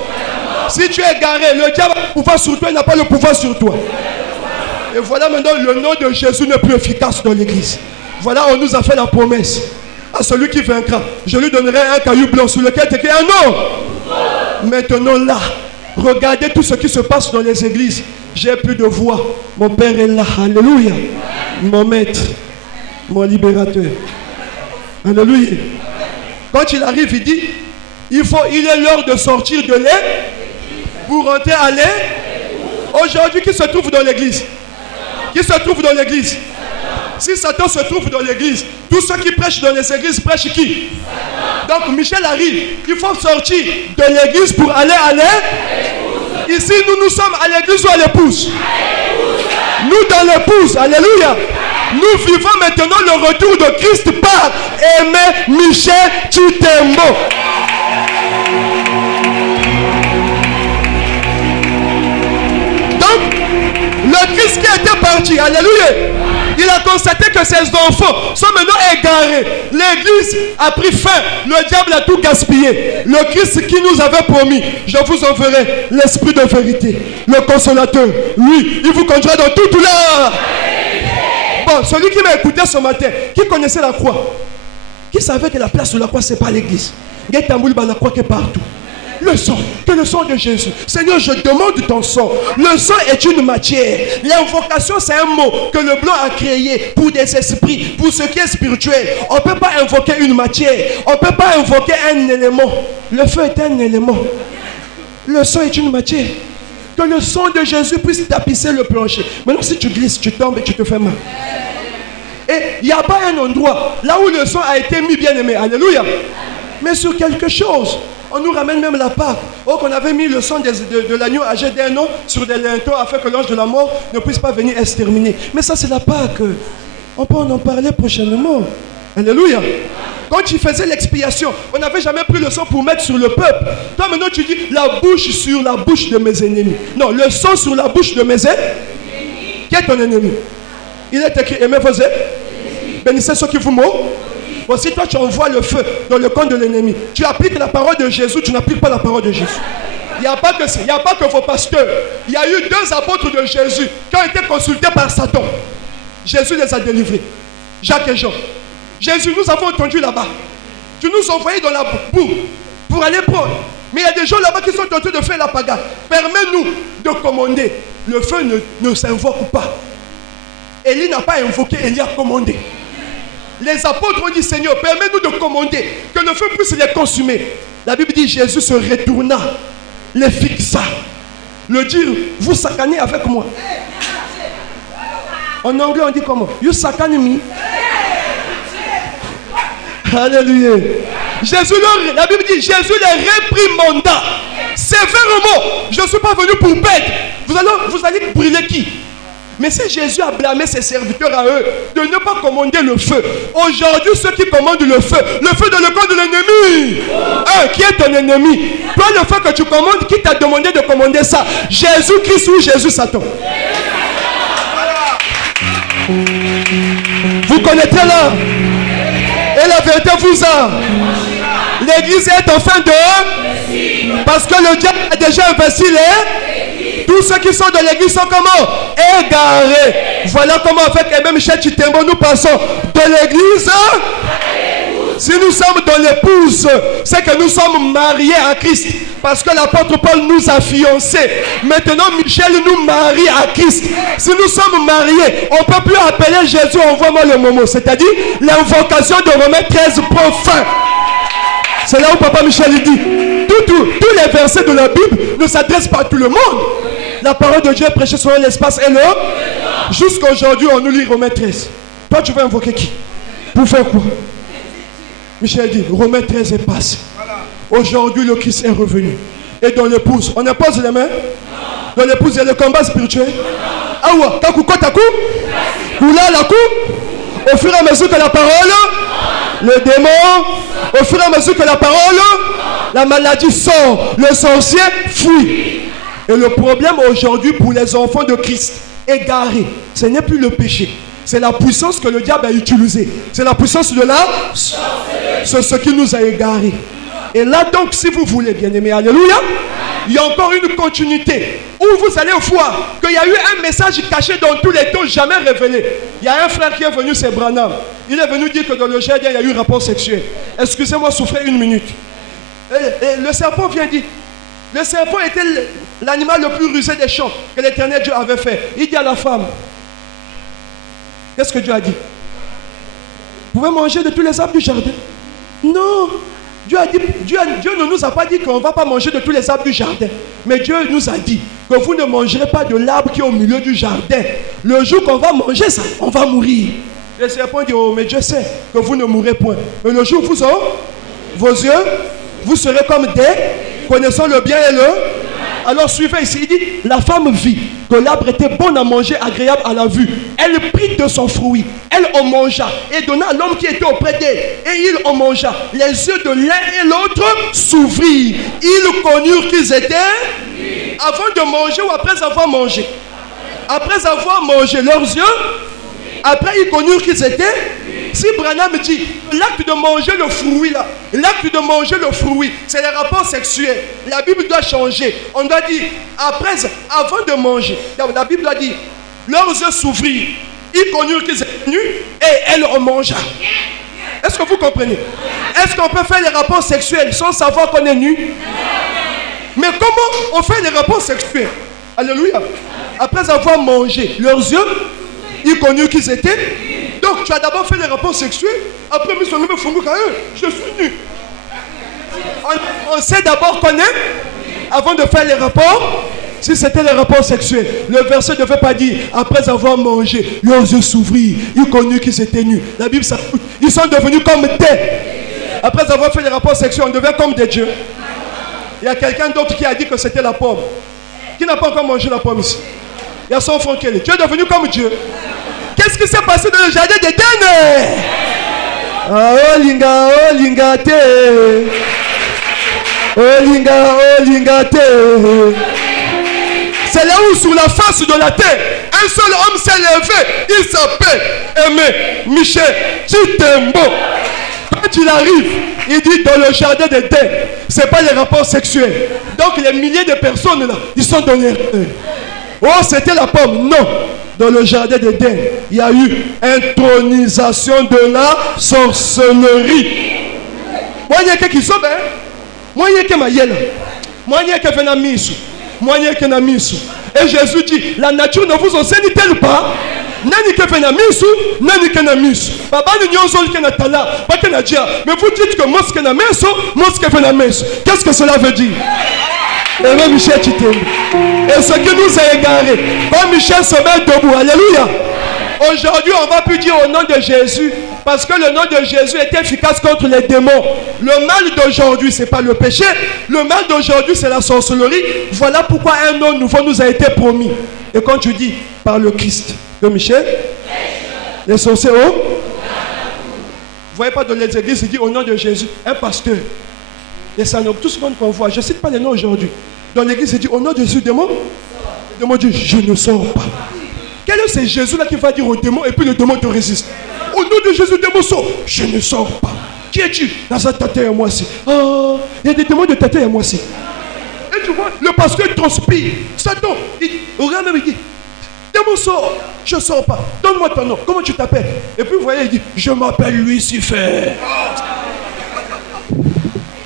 Si tu es garé, le diable a le pouvoir sur toi, il n'a pas le pouvoir sur toi. Et voilà maintenant, le nom de Jésus n'est plus efficace dans l'église. Voilà, on nous a fait la promesse. À celui qui vaincra, je lui donnerai un caillou blanc sur lequel tu écris un nom. Maintenant là, regardez tout ce qui se passe dans les églises. J'ai plus de voix. Mon Père est là. Alléluia. Mon maître, mon libérateur. Alléluia. Quand il arrive, il dit, il est l'heure de sortir de l'air pour rentrer à l'air. Aujourd'hui, qui se trouve dans l'église? Qui se trouve dans l'église? Si Satan se trouve dans l'église, tous ceux qui prêchent dans les églises prêchent qui? Donc Michel arrive, il faut sortir de l'église pour aller à l'air. Ici, nous sommes à l'église ou à l'épouse? Nous dans l'épouse, alléluia. Nous vivons maintenant le retour de Christ par Aimé Michel Chitembo. Donc, le Christ qui était parti, alléluia, il a constaté que ses enfants sont maintenant égarés. L'église a pris fin. Le diable a tout gaspillé. Le Christ qui nous avait promis, je vous enverrai l'esprit de vérité, le consolateur. Lui, il vous conduira dans toute l'heure. Bon, celui qui m'a écouté ce matin, qui connaissait la croix, qui savait que la place de la croix, ce n'est pas l'église. La croix qui est partout. Le sang, que le sang de Jésus. Seigneur, je demande ton sang. Le sang est une matière. L'invocation, c'est un mot que le blanc a créé pour des esprits, pour ce qui est spirituel. On ne peut pas invoquer une matière. On ne peut pas invoquer un élément. Le feu est un élément. Le sang est une matière. Que le sang de Jésus puisse tapisser le plancher. Maintenant, si tu glisses, tu tombes et tu te fais mal. Et il n'y a pas un endroit là où le sang a été mis, bien aimé. Alléluia. Mais sur quelque chose. On nous ramène même la Pâque. Oh, qu'on avait mis le sang de l'agneau âgé d'1 an sur des linteaux afin que l'ange de la mort ne puisse pas venir exterminer. Mais ça, c'est la Pâque. On peut en parler prochainement. Alléluia. Quand il faisait l'expiation, on n'avait jamais pris le sang pour mettre sur le peuple. Toi maintenant tu dis la bouche sur la bouche de mes ennemis. Non, le sang sur la bouche de mes ennemis. Qui est ton ennemi? Il est écrit, aimez vos ennemis, bénissez ceux qui vous moquent. Bon, si toi tu envoies le feu dans le camp de l'ennemi, tu appliques la parole de Jésus, tu n'appliques pas la parole de Jésus. Il n'y a pas que vos pasteurs. Il y a eu 2 apôtres de Jésus qui ont été consultés par Satan. Jésus les a délivrés. Jacques et Jean. Jésus, nous avons entendu là-bas. Tu nous envoyais dans la boue pour aller prendre. Mais il y a des gens là-bas qui sont tentés de faire la pagaille. Permets-nous de commander. Le feu ne s'invoque pas. Élie n'a pas invoqué, Élie a commandé. Les apôtres ont dit, Seigneur, permets-nous de commander, que le feu puisse les consumer. La Bible dit, Jésus se retourna, les fixa, le dire, vous sacanez avec moi. En anglais, on dit comment? You sakane me. Alléluia. Jésus, la Bible dit, Jésus les réprimanda sévèrement. Je ne suis pas venu pour perdre. Vous allez brûler qui? Mais si Jésus a blâmé ses serviteurs à eux de ne pas commander le feu, aujourd'hui ceux qui commandent le feu dans le camp de l'ennemi. Qui est ton ennemi? Toi, le feu que tu commandes, qui t'a demandé de commander ça? Jésus-Christ ou Jésus Satan? Vous connaissez là? Et la vérité vous a. L'église est en fin de... Parce que le diable a déjà investi les... Tous ceux qui sont dans l'église sont comment? Égarés. Voilà comment avec Aimé Michel Chitembo nous passons de l'église. Si nous sommes dans l'épouse, c'est que nous sommes mariés à Christ. Parce que l'apôtre Paul nous a fiancés. Maintenant Michel nous marie à Christ. Si nous sommes mariés, on ne peut plus appeler Jésus, envoie-moi le momo. C'est-à-dire l'invocation de Romains 13 prend fin. C'est là où Papa Michel dit. Tous les versets de la Bible ne s'adressent pas à tout le monde. La parole de Dieu est prêchée sur l'espace et l'eau. Jusqu'à aujourd'hui, on nous lit Romains 13. Toi, tu vas invoquer qui? Pour faire quoi? Michel dit, Romains 13 est passé. Aujourd'hui, le Christ est revenu. Et dans l'épouse, on impose les mains? Dans l'épouse, il y a le combat spirituel. Ah ouais, kakou kotaku? Oula la coup? Au fur et à mesure que la parole, le démon, au fur et à mesure que la parole, la maladie sort, le sorcier fuit. Et le problème aujourd'hui pour les enfants de Christ, égarés, ce n'est plus le péché. C'est la puissance que le diable a utilisée. C'est la puissance de la... C'est ce qui nous a égarés. Et là donc, si vous voulez, bien aimé, alléluia, il y a encore une continuité. Où vous allez voir qu'il y a eu un message caché dans tous les temps, jamais révélé. Il y a un frère qui est venu, c'est Branham. Il est venu dire que dans le jardin, il y a eu un rapport sexuel. Excusez-moi, souffrez 1 minute. Et le serpent vient dire, le serpent était l'animal le plus rusé des champs que l'Éternel Dieu avait fait. Il dit à la femme, qu'est-ce que Dieu a dit? Vous pouvez manger de tous les arbres du jardin? Non. Dieu ne nous a pas dit qu'on ne va pas manger de tous les arbres du jardin. Mais Dieu nous a dit que vous ne mangerez pas de l'arbre qui est au milieu du jardin. Le jour qu'on va manger ça, on va mourir. Le serpent dit, oh mais Dieu sait que vous ne mourrez point. Mais le jour où vous aurez vos yeux, vous serez comme des connaissant le bien et le... Alors suivez ici, il dit, la femme vit que l'arbre était bon à manger, agréable à la vue. Elle prit de son fruit, elle en mangea et donna à l'homme qui était auprès d'elle. Et il en mangea. Les yeux de l'un et l'autre s'ouvrirent. Ils connurent qu'ils étaient avant de manger ou après avoir mangé. Après avoir mangé leurs yeux, après ils connurent qu'ils étaient. Si Branham dit, l'acte de manger le fruit là, l'acte de manger le fruit, c'est les rapports sexuels. La Bible doit changer. On doit dire, avant de manger, la Bible doit dire, leurs yeux s'ouvrirent, ils connurent qu'ils étaient nus et elle en mangea. Est-ce que vous comprenez? Est-ce qu'on peut faire les rapports sexuels sans savoir qu'on est nu? Mais comment on fait les rapports sexuels? Alléluia. Après avoir mangé leurs yeux, ils connurent qu'ils étaient. Donc tu as d'abord fait les rapports sexuels, après mis son nom je suis nu. On sait d'abord qu'on est avant de faire les rapports Si c'était le rapport sexuel, le verset ne devait pas dire, après avoir mangé, leurs yeux s'ouvrirent, ils connurent qu'ils étaient nus. La Bible s'ajoute, ils sont devenus comme des. Après avoir fait les rapports sexuels, on devient comme des dieux. Il y a quelqu'un d'autre qui a dit que c'était la pomme. Qui n'a pas encore mangé la pomme ici? Il y a son frère qui est là. Tu es devenu comme Dieu. Qu'est-ce qui s'est passé dans le jardin d'Éden? Oh linga te. Oh linga te. C'est là où sur la face de la terre, un seul homme s'est levé. Il s'appelle Aimé Michel Chitembo. Quand il arrive, il dit dans le jardin d'Éden, ce n'est pas les rapports sexuels. Donc les milliers de personnes là, ils sont dans l'erreur. Oh, c'était la pomme. Non. Dans le jardin d'Éden, il y a eu intronisation de la sorcellerie. Moi, il y a quelqu'un qui sauve, hein? Moi, il y a quelqu'un qui m'a moi, il y a quelqu'un qui m'a mis. Moi, il y a quelqu'un qui m'a mis. Et Jésus dit, la nature ne vous enseigne-t-elle pas? Nani ke fena misu, nani ke na misu. Baba ni nyonso ke na tala, pas ke na dia. Mais vous dites que mosque na misu, mosque fena misu. Qu'est-ce que cela veut dire? Et même Michel Chitembo. Et ce qui nous a égarés, quand Michel se met debout, alléluia. Aujourd'hui, on va plus dire au nom de Jésus, parce que le nom de Jésus est efficace contre les démons. Le mal d'aujourd'hui, ce n'est pas le péché. Le mal d'aujourd'hui, c'est la sorcellerie. Voilà pourquoi un nom nouveau nous a été promis. Et quand tu dis par le Christ, que Michel, les sorciers, oh, vous ne voyez pas dans les églises, il dit au nom de Jésus, un pasteur. Et ça, tout ce monde qu'on voit, je ne cite pas les noms aujourd'hui. Dans l'église, il dit au nom de Jésus, démon. Le démon dit, je ne sors pas. Quel est ce Jésus-là qui va dire au démon et puis le démon te résiste? Au nom de Jésus, démon sort. Je ne sors pas. Qui es-tu? Dans sa tête et moi aussi. Oh, il y a des démons de tête et moi aussi. Et tu vois, le pasteur transpire. Satan, au gars même, il dit, démon sort. Je ne sors pas. Donne-moi ton nom. Comment tu t'appelles? Et puis vous voyez, il dit, je m'appelle Lucifer.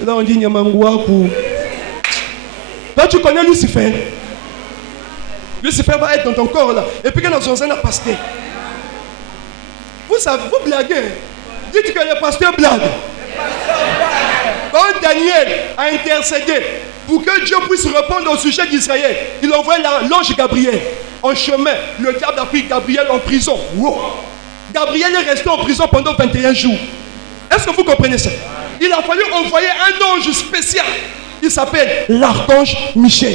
Et là on dit, Nyamangwaku. Toi tu connais Lucifer. Lucifer va être dans ton corps là. Et puis quand on a un pasteur. Vous savez, vous blaguez. Dites que le pasteur blague. Quand Daniel a intercédé pour que Dieu puisse répondre au sujet d'Israël, il envoie l'ange Gabriel en chemin. Le diable a pris Gabriel en prison. Wow. Gabriel est resté en prison pendant 21 jours. Est-ce que vous comprenez ça? Il a fallu envoyer un ange spécial. Il s'appelle l'archange Michel.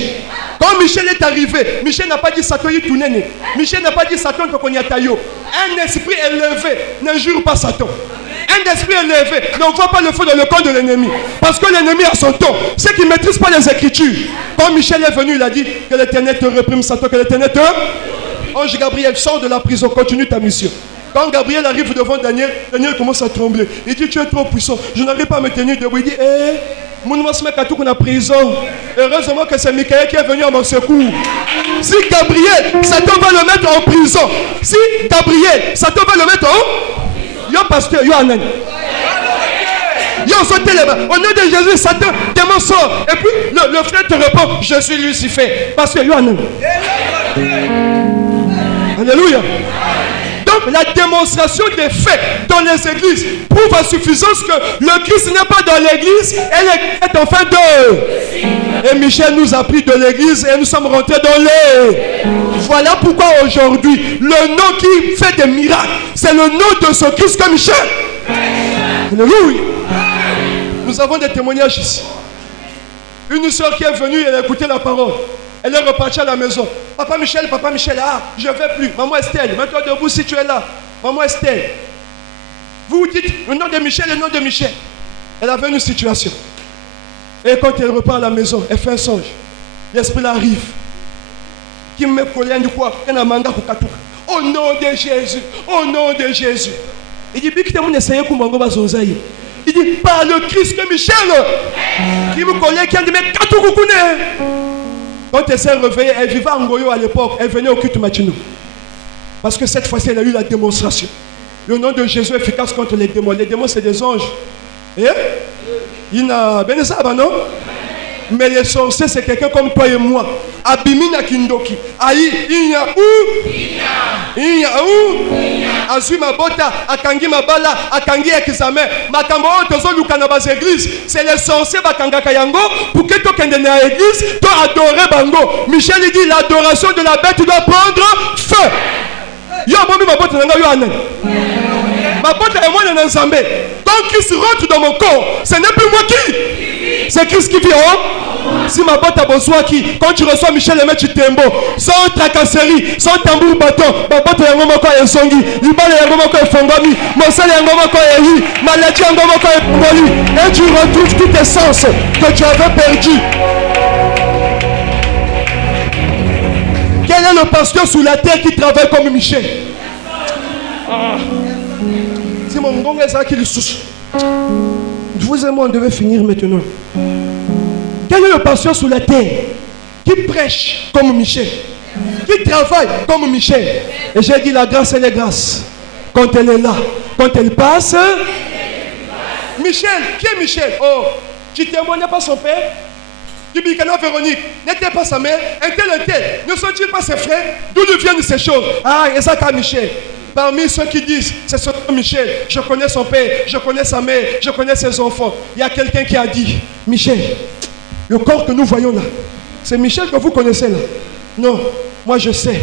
Quand Michel est arrivé, Michel n'a pas dit Satan y tourné. Michel n'a pas dit Satan te taillot. Un esprit élevé n'injure pas Satan. Un esprit élevé n'envoie pas le feu dans le corps de l'ennemi. Parce que l'ennemi a son temps. C'est qu'il ne maîtrise pas les Écritures. Quand Michel est venu, il a dit que l'Éternel te réprime Satan, que l'Éternel te... Ange Gabriel, sors de la prison, continue ta mission. Quand Gabriel arrive devant Daniel, Daniel commence à trembler. Il dit, tu es trop puissant, je n'arrive pas à me tenir debout. Il dit, mon se met à tout qu'on a prison. Heureusement que c'est Michael qui est venu à mon secours. Si Gabriel, Satan va le mettre en prison. Si Gabriel, Satan va le mettre en... Yo pasteur, yo anan. Yo sauté les mains. Au nom de Jésus, Satan, démon sort. Et puis le frère te répond, je suis Lucifer. Pasteur, yo anan. Alléluia. Donc la démonstration des faits dans les églises prouve à suffisance que le Christ n'est pas dans l'église, elle est en fin d'œuvre. Et Michel nous a pris de l'église et nous sommes rentrés dans les... Voilà pourquoi aujourd'hui, le nom qui fait des miracles, c'est le nom de ce Christ comme Michel. Alléluia. Nous avons des témoignages ici. Une soeur qui est venue, elle a écouté la parole. Elle est repartie à la maison. Papa Michel, ah, je ne vais plus. Maman Estelle, mets-toi debout si tu es là. Maman Estelle. Vous dites le nom de Michel, le nom de Michel. Elle avait une situation. Et quand elle repart à la maison, elle fait un songe. L'esprit arrive. Qui me collait du quoi? Au nom de Jésus. Au nom de Jésus. Il dit, il dit, par le Christ de Michel. Qui me collait, qui a dit, mais quand elle s'est réveillée, elle vivait à Ngoyo à l'époque, elle venait au culte matinal. Parce que cette fois-ci, elle a eu la démonstration. Le nom de Jésus est efficace contre les démons. Les démons, c'est des anges. Et il n'a pas ça, non? Mais les sorciers, c'est quelqu'un comme toi et moi. Abimina Kindoki. Aïe, il y a où? Il y a où? azui mabota, akangi mabala, akangi examen. Makambo tozo lukana bas église, c'est les sorciers bakangaka yango pour que to kende na église, to adorer bango. Michel dit l'adoration de la bête doit prendre feu. Yo bomi mabota nanga yo anen. Mabota est moi dans Nzambe. Quand Christ rentre dans mon corps, ce n'est plus moi qui. C'est Christ qui vit. Oh? Si ma botte a besoin qui, quand tu reçois Michel et Maître Tembo, sans tracasserie, sans tambour bâton, ma botte est un moment quand elle songi, l'ibal est un moment quand elle fongami, mon sel est un moment quand elle rit, maladie est un moment quand elle poli, et tu retrouves tous tes sens que tu avais perdus. Quel est le pasteur sous la terre qui travaille comme Michel? C'est mon bon gars qui le souche. Vous et moi, on devait finir maintenant. Quel est le pasteur sous la terre qui prêche comme Michel, qui travaille comme Michel? Et j'ai dit la grâce, elle est grâce. Quand elle est là, quand elle passe. Michel, qui est Michel? Oh, tu témoignes pas son père? Du Bicana Véronique, n'était pas sa mère? Un tel, ne sont-ils pas ses frères? D'où lui viennent ces choses? Ah, et ça, Michel. Parmi ceux qui disent, c'est ce Michel, je connais son père, je connais sa mère, je connais ses enfants. Il y a quelqu'un qui a dit, Michel, le corps que nous voyons là, c'est Michel que vous connaissez là. Non, moi je sais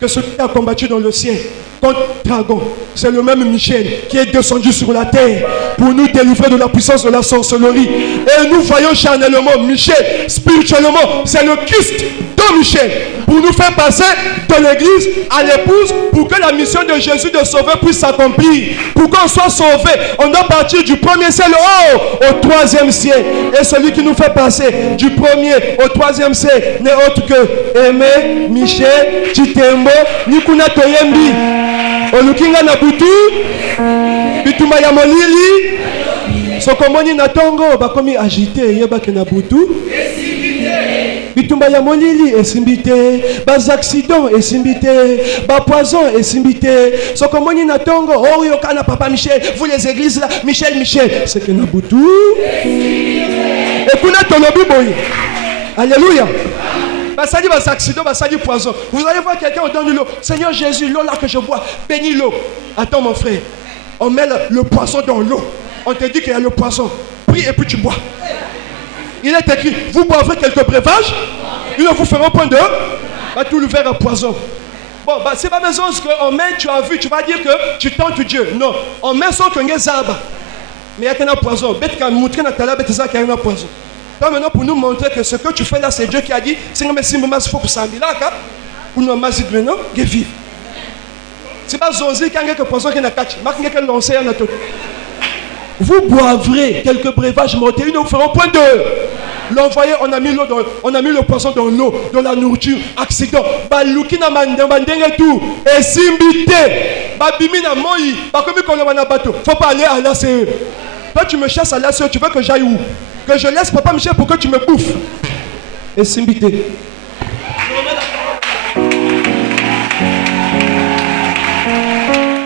que celui qui a combattu dans le ciel contre Dragon, c'est le même Michel qui est descendu sur la terre pour nous délivrer de la puissance de la sorcellerie. Et nous voyons charnellement Michel, spirituellement, c'est le Christ de Michel, pour nous faire passer de l'église à l'épouse, pour que la mission de Jésus de sauver puisse s'accomplir. Pour qu'on soit sauvé, on doit partir du premier ciel au troisième ciel. Et celui qui nous fait passer du premier au troisième ciel n'est autre que Aimé, Michel, Chitembo, Nikuna Toyembi, Olukinga Nabutu, Bituma Yamolili, Sokomoni Natongo, Bakomi agité, Yebake Nabutu. Bitumba ya molili esimbite, bas accident esimbite, bas poison esimbite. Sokomoni na tongo, oh yokana papa Michel, vous les églises là, Michel, c'est que Nabutu. Et kuna tolobi boy. Alléluia. Basali bas accident, basali poison. Vous allez voir quelqu'un au don de l'eau. Seigneur Jésus, l'eau là que je bois, bénis l'eau. Attends mon frère, on met le poisson dans l'eau. On te dit qu'il y a le poisson. Prie et puis tu bois. Il est écrit, vous boivrez quelques breuvages, ils ne vous feront point de tout le verre à poison. Bon, c'est pas besoin qu'en main tu as vu, tu vas dire que tu tentes Dieu. Non, en main sans qu'il y ait zaba. Mais il y a qu'un poison. Bête qui a montré dans ta lave, qu'il y a un poison. Toi maintenant pour nous montrer que ce que tu fais là, c'est Dieu qui a dit, c'est comme si il faut pour ça. Pour nous masser maintenant, il vivre. C'est pas zonzi qui a un poison qui n'a pas de marque qui a lancé un autre. Vous boivrez quelques breuvages mortels, ils ne vous feront point de l'envoyer. On a mis le poisson dans l'eau, dans la nourriture, accident. Balukina mandenge tout, et simbité, babimina moi, comme on a bateau. Faut pas aller à l'ACE. Toi tu me chasses à l'ACE, tu veux que j'aille où? Que je laisse papa Michel pour que tu me bouffes. Et simbité.